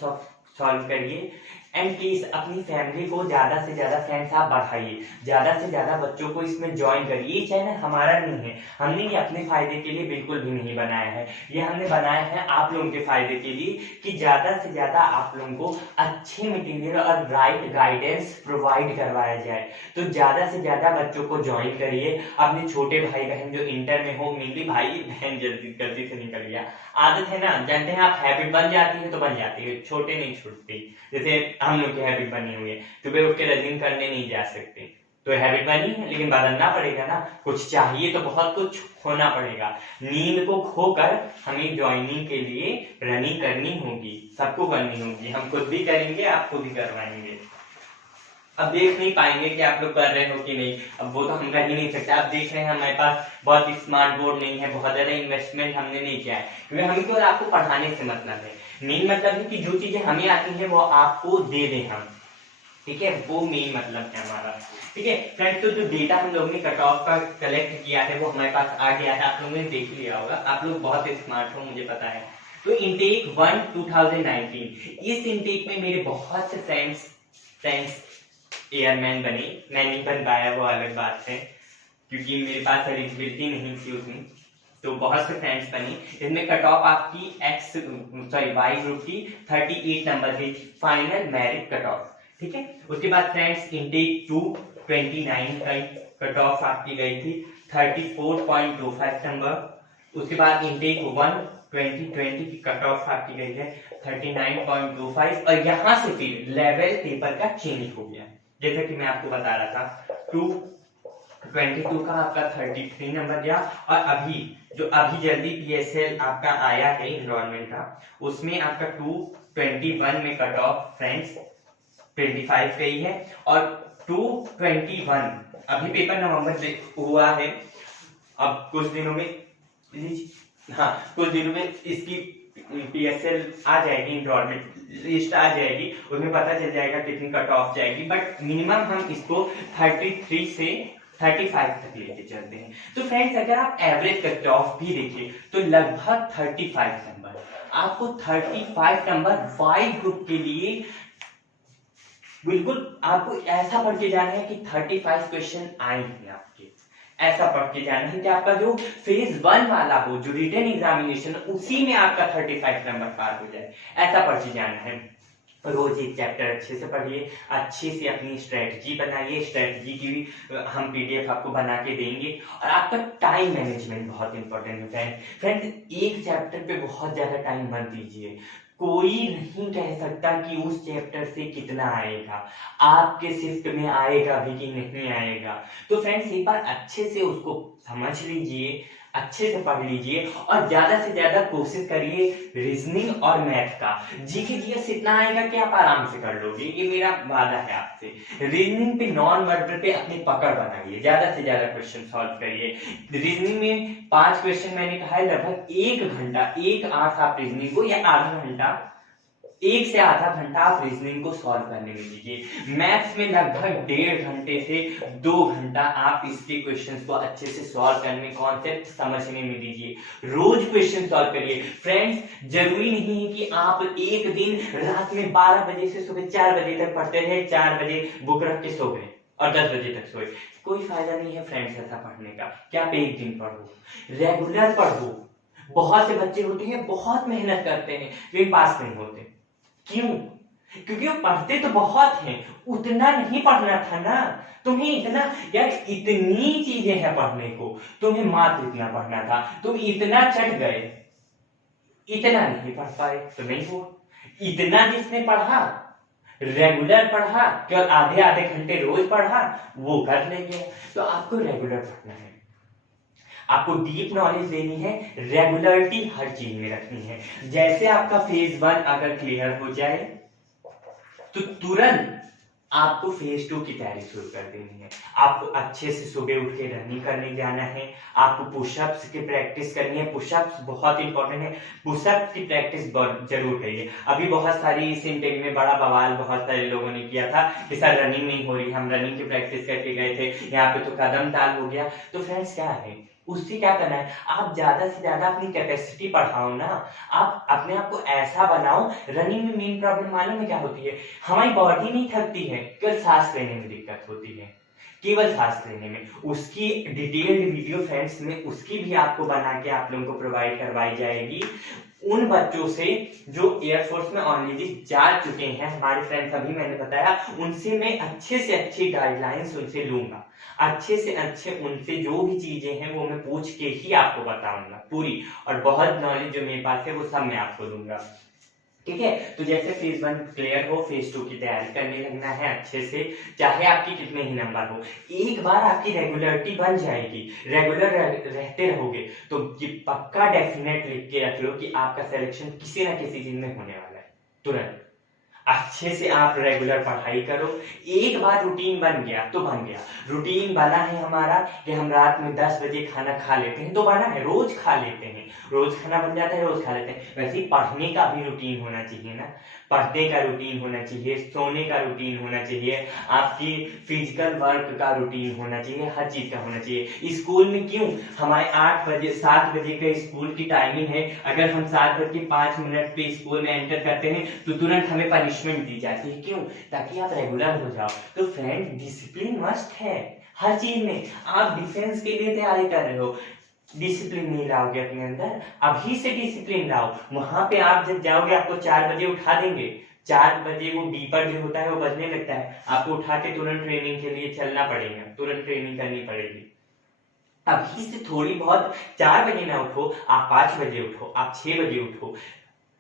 सॉल्व करिए, एंड प्लीज अपनी फैमिली को ज्यादा से ज्यादा फ्रेंड्स आप बढ़ाइए, ज्यादा से ज्यादा बच्चों को इसमें ज्वाइन करिए। ये चैनल हमारा नहीं है, हमने ये अपने फायदे के लिए बिल्कुल भी नहीं बनाया है, ये हमने बनाया है आप लोगों के फायदे के लिए कि ज्यादा से ज्यादा आप लोगों को अच्छे मटेरियल और राइट गाइडेंस प्रोवाइड करवाया जाए। तो ज्यादा से ज्यादा बच्चों को ज्वाइन करिए। अपने छोटे भाई बहन जो इंटर में हो, मेनली भाई बहन जल्दी से निकल गया, आदत है ना, जानते हैं आप, हैबिट बन जाती है तो बन जाती है, छोटे नहीं छूटती। जैसे हम लोग की हैबिट बनी हुई है, सुबह उठ के रनिंग करने नहीं जा सकते, तो हैबिट बनी है, लेकिन बदलना पड़ेगा ना, कुछ चाहिए तो बहुत कुछ होना पड़ेगा। नींद को खोकर हमें ज्वाइनिंग के लिए रनिंग करनी होगी, सबको करनी होगी, हम खुद भी करेंगे, आपको भी करवाएंगे। अब देख नहीं पाएंगे कि आप लोग कर रहे हो कि नहीं, अब वो तो हम कर ही नहीं सकते। आप देख रहे हैं हमारे पास बहुत स्मार्ट बोर्ड नहीं है, बहुत ज्यादा इन्वेस्टमेंट हमने नहीं किया है, क्योंकि हमें तो आपको पढ़ाने से मतलब है। मेन मतलब है कि जो चीजें हमें आती है वो आपको दे दें हम, ठीक है, वो मेन मतलब है हमारा। ठीक है फ्रेंड्स, तो जो डेटा हम लोगों ने कट ऑफ का कलेक्ट किया है वो हमारे पास आ गया है, आप लोगों ने देख लिया होगा, आप लोग बहुत स्मार्ट हो मुझे पता है। तो इंटेक 1 2019, इस इंटेक में मेरे बहुत से फ्रेंड्स एयरमैन बने, मैं नहीं बन पाया, वो अलग बात है, क्योंकि मेरे पास एलिजिबिलिटी नहीं थी उसमें। तो बहुत से फ्रेंड्स बने, इसमें कट ऑफ आपकी वाई ग्रुप की 38 नंबर की थी, फाइनल मेरिट कट ऑफ। ठीक है, उसके बाद फ्रेंड्स इंटेक 2 29 का कट ऑफ आपकी गई थी 34.25 नंबर। उसके बाद इंटेक 1 2020 की कट ऑफ आपकी गई है 39.25, और यहाँ से फिर लेवल पेपर का चेंज हो गया, जैसा कि मैं आपको बता रहा था। 222 का आपका 33 नंबर गया, और अभी जल्दी PSL आपका आया है एनरोलमेंट का, उसमें आपका 221 में कट ऑफ फ्रेंड्स 25 गई है, और 221 अभी पेपर नवंबर हुआ है, अब कुछ दिनों में इसकी PSL आ जाएगी एनरोलमेंट लिस्ट आ जाएगी, उसमें पता चल जाएगा कितनी कट ऑफ जाएगी, बट मिनिमम हम इसको 33 से 35 तक लेके चलते हैं। तो फ्रेंड्स अगर आप एवरेज कट ऑफ भी देखिए तो लगभग 35 नंबर, आपको 35 नंबर वाई ग्रुप के लिए बिल्कुल आपको ऐसा पढ़ के जाना है कि 35 क्वेश्चन आएंगे आपके, ऐसा पढ़ के जाना है कि आपका जो फेज 1 वाला हो, जो रिटन एग्जामिनेशन, उसी में आपका 35 नंबर पार हो जाए, ऐसा पढ़ के जाना है। रोज एक चैप्टर अच्छे से पढ़िए, अच्छे से अपनी स्ट्रेटजी बनाइए, स्ट्रेटजी की भी हम पीडीएफ आपको बना के देंगे। और आपका टाइम मैनेजमेंट बहुत इंपॉर्टेंट है फ्रेंड्स, एक चैप्टर पे बहुत ज्यादा टाइम मत दीजिए। कोई नहीं कह सकता कि उस चैप्टर से कितना आएगा, आपके शिफ्ट में आएगा भी कि नहीं आएगा। तो फ्रेंड्स एक बार अच्छे से उसको समझ लीजिए, अच्छे से पढ़ लीजिए और ज्यादा से ज्यादा कोशिश करिए रीजनिंग और मैथ का। जीके जीएस इतना आएगा कि आप आराम से कर लोगे, ये मेरा वादा है आपसे। रीजनिंग पे नॉन वर्बल पे अपनी पकड़ बनाइए, ज्यादा से ज्यादा क्वेश्चन सॉल्व करिए। रीजनिंग में 5 क्वेश्चन मैंने कहा है, लगभग 1 घंटा, 1 आवर्स आप रीजनिंग को, या आधा घंटा, 1 से आधा घंटा आप रीजनिंग को सॉल्व करने में दीजिए। मैथ्स में लगभग 1.5 घंटे से 2 घंटा आप इसके क्वेश्चंस को अच्छे से सॉल्व करने, कॉन्सेप्ट समझने में दीजिए। रोज क्वेश्चन सॉल्व करिए फ्रेंड्स, जरूरी नहीं है कि आप एक दिन रात में 12 बजे से सुबह 4 बजे तक पढ़ते रहे, 4 बजे बुक रख के सो गए और 10 बजे तक सोए, कोई फायदा नहीं है फ्रेंड्स ऐसा पढ़ने का। क्या आप एक दिन पढ़ो, रेगुलर पढ़ो। बहुत से बच्चे होते हैं बहुत मेहनत करते हैं लेकिन पास नहीं होते, क्यों? क्योंकि वो पढ़ते तो बहुत हैं, उतना नहीं पढ़ना था ना तुम्हें। इतना यार, इतनी चीजें हैं पढ़ने को, तुम्हें मात्र इतना पढ़ना था, तुम इतना चढ़ गए, इतना नहीं पढ़ पाए तो नहीं हुआ। इतना जिसने पढ़ा, रेगुलर पढ़ा, केवल आधे आधे घंटे रोज पढ़ा, वो कर लेंगे। तो आपको रेगुलर पढ़ना है, आपको डीप नॉलेज लेनी है, रेगुलरिटी हर चीज में रखनी है। जैसे आपका फेज 1 अगर क्लियर हो जाए तो तुरंत आपको फेज 2 की तैयारी शुरू कर देनी है। आपको अच्छे से सुबह उठ के रनिंग करने जाना है, आपको पुशअप्स की प्रैक्टिस करनी है। पुशअप्स बहुत इंपॉर्टेंट है, पुशअप्स की प्रैक्टिस जरूर करिए। अभी बहुत सारी इस इंटेक में बड़ा बवाल बहुत सारे लोगों ने किया था कि सर रनिंग नहीं हो रही, हम रनिंग की प्रैक्टिस करके गए थे, यहाँ पे तो कदम ताल हो गया। तो फ्रेंड्स क्या है, उससे क्या करना है, आप ज्यादा से ज्यादा अपनी कैपेसिटी बढ़ाओ ना, आप अपने आप को ऐसा बनाओ। रनिंग में मेन प्रॉब्लम मालूम है क्या होती है, हमारी बॉडी नहीं थकती है, केवल सांस लेने में दिक्कत होती है, केवल सांस लेने में। उसकी डिटेल्ड वीडियो फ्रेंड्स में उसकी भी आपको बना के आप लोगों को प्रोवाइड करवाई जाएगी। उन बच्चों से जो एयरफोर्स में ऑलरेडी जा चुके हैं, हमारे फ्रेंड्स अभी मैंने बताया, उनसे मैं अच्छे से अच्छी गाइडलाइंस उनसे लूंगा, अच्छे से अच्छे उनसे जो भी चीजें हैं वो मैं पूछ के ही आपको बताऊंगा पूरी, और बहुत नॉलेज जो मेरे पास है वो सब मैं आपको दूंगा, ठीक है। तो जैसे फेज 1 क्लियर हो, फेज 2 की तैयारी करने लगना है अच्छे से, चाहे आपकी कितने ही नंबर हो। एक बार आपकी रेगुलरिटी बन जाएगी, रेगुलर रहते रहोगे, तो ये पक्का डेफिनेट लिख के रख लो कि आपका सिलेक्शन किसी ना किसी चीज में होने वाला है तुरंत। अच्छे से आप रेगुलर पढ़ाई करो, एक बार रूटीन बन गया तो बन गया। रूटीन बना है हमारा कि हम रात में 10 बजे खाना खा लेते हैं, तो बना है, रोज खा लेते हैं, रोज खाना बन जाता है, रोज खा लेते हैं। वैसे ही पढ़ने का भी रूटीन होना चाहिए ना, पढ़ने का रूटीन होना चाहिए, सोने का रूटीन होना चाहिए, आपकी फिजिकल वर्क का रूटीन होना चाहिए, हर चीज का होना चाहिए। स्कूल में क्यों, हमारे 8 बजे 7 बजे का स्कूल की टाइमिंग है, अगर हम 7:05 पे स्कूल में एंटर करते हैं तो तुरंत हमें पनिशमेंट दी जाती है, क्यों? ताकि आप रेगुलर हो जाओ। तो फ्रेंड डिसिप्लिन मस्ट है हर चीज में। आप डिफेंस के लिए तैयारी कर रहे हो, डिसिप्लिन नहीं लाओगे अपने अंदर, अभी से डिसिप्लिन लाओ। वहां पे आप जब जाओगे आपको 4 बजे उठा देंगे, 4 बजे वो बीपर जो होता है वो बजने लगता है, आपको उठा के तुरंत ट्रेनिंग के लिए चलना पड़ेगा, तुरंत ट्रेनिंग करनी पड़ेगी। अभी से थोड़ी बहुत, 4 बजे ना उठो, आप 5 बजे उठो, आप 6 बजे उठो,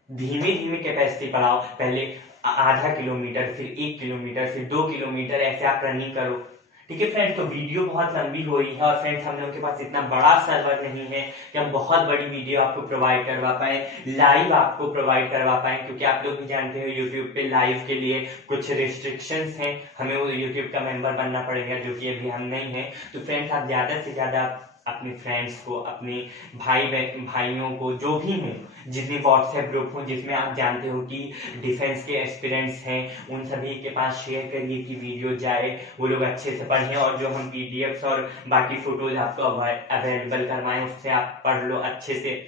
धीमे धीमे कैपेसिटी बढ़ाओ। पहले आधा किलोमीटर, फिर 1 किलोमीटर, फिर 2 किलोमीटर, ऐसे आप रनिंग करो, ठीक है फ्रेंड्स। तो वीडियो बहुत लंबी हो रही है और फ्रेंड्स हम लोग के पास इतना बड़ा सर्वर नहीं है कि हम बहुत बड़ी वीडियो आपको प्रोवाइड करवा पाए, लाइव आपको प्रोवाइड करवा पाए, क्योंकि आप लोग भी जानते हो यूट्यूब पे लाइव के लिए कुछ रिस्ट्रिक्शंस हैं, हमें वो यूट्यूब का मेंबर बनना पड़ेगा, जो कि अभी हम नहीं है। तो फ्रेंड्स आप ज्यादा से ज्यादा अपने फ्रेंड्स को, अपने भाइयों को, जो भी हों, जितने व्हाट्सएप ग्रुप हो जिसमें आप जानते हो कि डिफेंस के एस्पिरेंट्स हैं, उन सभी के पास शेयर करिए कि वीडियो जाए, वो लोग अच्छे से पढ़ें, और जो हम पीडीएफ्स और बाकी फोटोज आपको अवेलेबल करवाएं उससे आप पढ़ लो अच्छे से।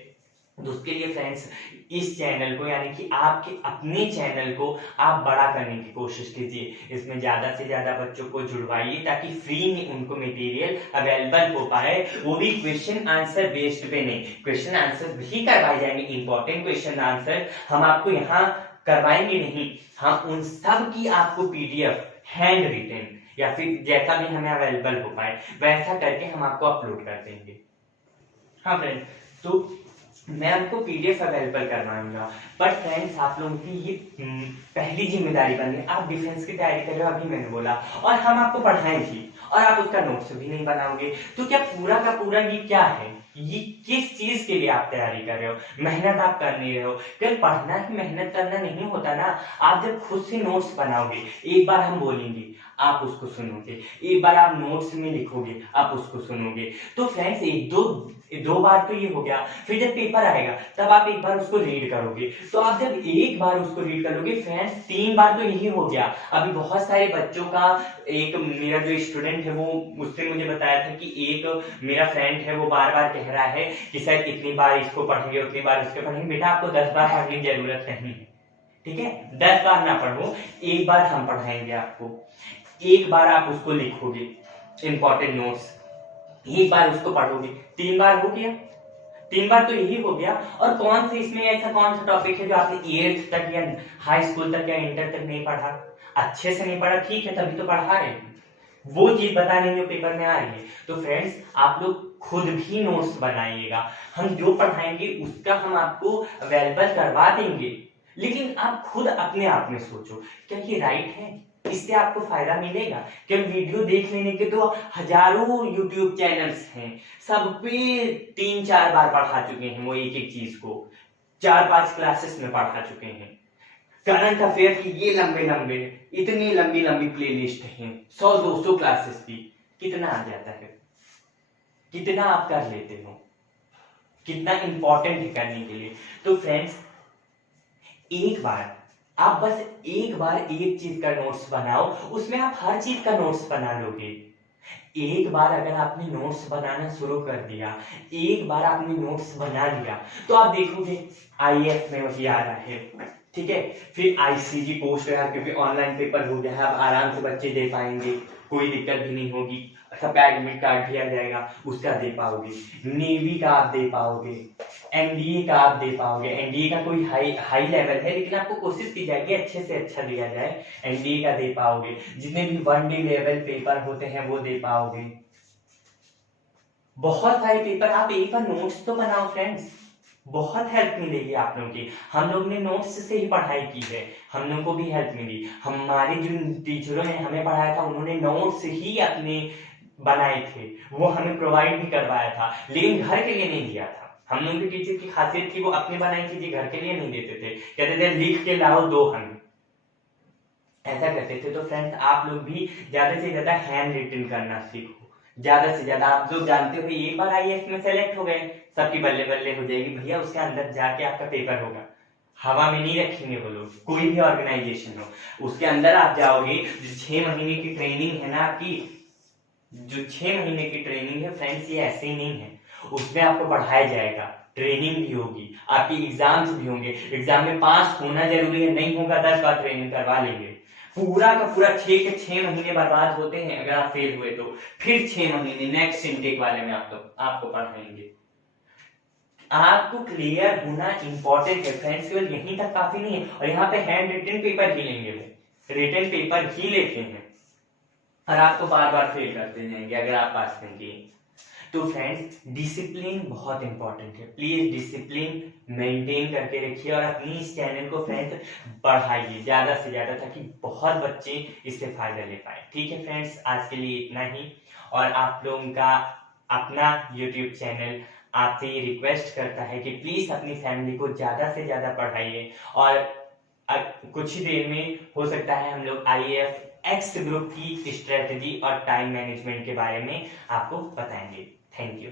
तो उसके लिए फ्रेंड्स इस चैनल को, यानी कि आपके अपने चैनल को आप बड़ा करने की कोशिश कीजिए, इसमें ज्यादा से ज्यादा बच्चों को जुड़वाइए ताकि फ्री में उनको मटेरियल अवेलेबल हो पाए, वो भी क्वेश्चन आंसर बेस्ड पे नहीं, क्वेश्चन आंसर भी करवाए जाएंगे, इंपॉर्टेंट क्वेश्चन आंसर हम आपको यहाँ करवाएंगे नहीं, हम उन सब की आपको पीडीएफ हैंड रिटन या फिर जैसा भी हमें अवेलेबल हो पाए वैसा करके हम आपको अपलोड कर देंगे। हाँ फ्रेंड, तो मैं आपको पीडीएफ अवेलेबल करवाऊंगा, बट फ्रेंड्स आप लोगों की ये पहली जिम्मेदारी बन गई, आप डिफेंस की तैयारी कर रहे हो, अभी मैंने बोला, और हम आपको पढ़ाएं भी और आप उसका नोट्स भी नहीं बनाओगे, तो क्या पूरा का पूरा ये क्या है, ये किस चीज के लिए आप तैयारी कर रहे हो, मेहनत आप कर नहीं रहे हो। केवल पढ़ना ही मेहनत करना नहीं होता ना, आप जब खुद से नोट्स बनाओगे, एक बार हम बोलेंगे आप उसको सुनोगे, एक बार आप नोट्स में लिखोगे आप उसको सुनोगे, तो फ्रेंड्स एक दो बार तो ये हो गया, फिर जब पेपर आएगा तब आप एक बार उसको रीड करोगे, तो आप जब एक बार उसको रीड करोगे फ्रेंड्स 3 बार तो यही हो गया। अभी बहुत सारे बच्चों का, एक मेरा जो स्टूडेंट है वो उसने मुझे बताया था कि एक मेरा फ्रेंड है वो बार बार कह रहा है कि सर इतनी बार इसको पढ़ेंगे उतनी बार इसको पढ़ेंगे, बेटा आपको 10 बार पढ़ने की जरूरत नहीं है, ठीक है, 10 बार ना पढ़ो, एक बार हम पढ़ाएंगे आपको, एक बार आप उसको लिखोगे इंपॉर्टेंट नोट्स, एक बार उसको पढ़ोगे, 3 बार हो गया, 3 बार तो यही हो गया। और कौन से इसमें ऐसा कौन सा टॉपिक है जो आपने 8th तक या हाई स्कूल तक या इंटर तक नहीं पढ़ा, अच्छे से नहीं पढ़ा, ठीक है तभी तो पढ़ा रहे हैं, वो चीज बताने जो पेपर में आ रही है। तो फ्रेंड्स आप लोग खुद भी नोट्स बनाइएगा, हम जो पढ़ाएंगे उसका हम आपको अवेलेबल करवा देंगे, लेकिन आप खुद अपने आप में सोचो क्या ये राइट है, इससे आपको फायदा मिलेगा? केवल वीडियो देख लेने के तो हजारों यूट्यूब चैनल्स हैं, सब पे 3-4 बार पढ़ा चुके हैं, वो एक एक चीज को 4-5 क्लासेस में पढ़ा चुके हैं। करंट अफेयर की ये लंबे लंबे इतनी लंबी लंबी प्लेलिस्ट हैं, 100-200 क्लासेस की, कितना आ जाता है, कितना आप कर लेते हो, कितना इंपॉर्टेंट है करने के लिए। तो फ्रेंड्स एक बार आप बस एक बार एक चीज का नोट्स बनाओ, उसमें आप हर चीज का नोट्स बना लोगे। एक बार अगर आपने नोट्स बनाना शुरू कर दिया, एक बार आपने नोट्स बना लिया, तो आप देखोगे आईएएफ में वही आ रहा है, ठीक है, फिर आईसीजी पोस्ट है क्योंकि ऑनलाइन पेपर हो गया है, अब आराम से बच्चे दे पाएंगे, कोई दिक्कत भी नहीं होगी, सबका एडमिट कार्ड भी आ जाएगा, उसका दे पाओगे, नेवी का आप दे पाओगे, एनडीए का आप दे पाओगे, एनडीए का कोई हाई लेवल है लेकिन आपको कोशिश की जाएगी अच्छे से अच्छा दिया जाए, एनडीए का दे पाओगे, जितने भी 1D लेवल पेपर होते हैं वो दे पाओगे, बहुत सारे पेपर, आप एक बार नोट्स तो बनाओ फ्रेंड्स, बहुत हेल्प मिलेगी आप लोगों की। हम लोग ने नोट्स से ही पढ़ाई की है, हम लोगों को भी हेल्प मिली, हमारे जिन टीचरों ने हमें पढ़ाया था उन्होंने नोट्स ही अपने बनाए थे, वो हमें प्रोवाइड भी करवाया था, लेकिन घर के लिए नहीं दिया था। हम लोगों की टीचर की खासियत थी वो अपनी बनाई चीजें घर के लिए नहीं देते थे, कहते थे लिख के लाओ दो हमें, ऐसा करते थे। तो फ्रेंड्स आप लोग भी ज्यादा से ज्यादा हैंड रिटन करना सीखो, ज्यादा से ज्यादा। आप लोग जानते हो एक बार आईएएस में सेलेक्ट हो गए, सबकी बल्ले बल्ले हो जाएगी भैया, उसके अंदर जाके आपका पेपर होगा, हवा में नहीं रखेंगे वो लोग, कोई भी ऑर्गेनाइजेशन हो, उसके अंदर आप जाओगे, 6 महीने की ट्रेनिंग है ना आपकी, जो 6 महीने की ट्रेनिंग है फ्रेंड्स, ये ऐसे ही नहीं है, उसमें आपको पढ़ाया जाएगा, ट्रेनिंग भी होगी, आपकी एग्जाम्स भी होंगे, एग्जाम में पास होना जरूरी है, नहीं होगा 10 बार ट्रेनिंग करवा लेंगे, पूरा का पूरा 6 के 6 महीने बर्बाद होते हैं अगर आप फेल हुए तो, फिर 6 महीने नेक्स्ट इनटेक वाले में आपको पढ़ाएंगे। आपको क्लियर होना इंपॉर्टेंट है फ्रेंड्स, केवल यहीं तक काफी नहीं है, और यहाँ पे हैंड रिटन पेपर ही लेंगे, वो रिटन पेपर ही लेते हैं और आपको बार बार फेल करते जाएंगे अगर आप पास नहीं किए। तो फ्रेंड्स डिसिप्लिन बहुत इंपॉर्टेंट है, प्लीज डिसिप्लिन मेंटेन करके रखिए और अपनी इस चैनल को फ्रेंड्स बढ़ाइए ज्यादा से ज्यादा, ताकि बहुत बच्चे इससे फायदा ले पाए। ठीक है फ्रेंड्स, आज के लिए इतना ही, और आप लोगों का अपना यूट्यूब चैनल आपसे ये रिक्वेस्ट करता है कि प्लीज अपनी फैमिली को ज्यादा से ज्यादा पढ़ाइए, और कुछ ही देर में हो सकता है हम लोग IAF X ग्रुप की स्ट्रेटजी और टाइम मैनेजमेंट के बारे में आपको बताएंगे। Thank you.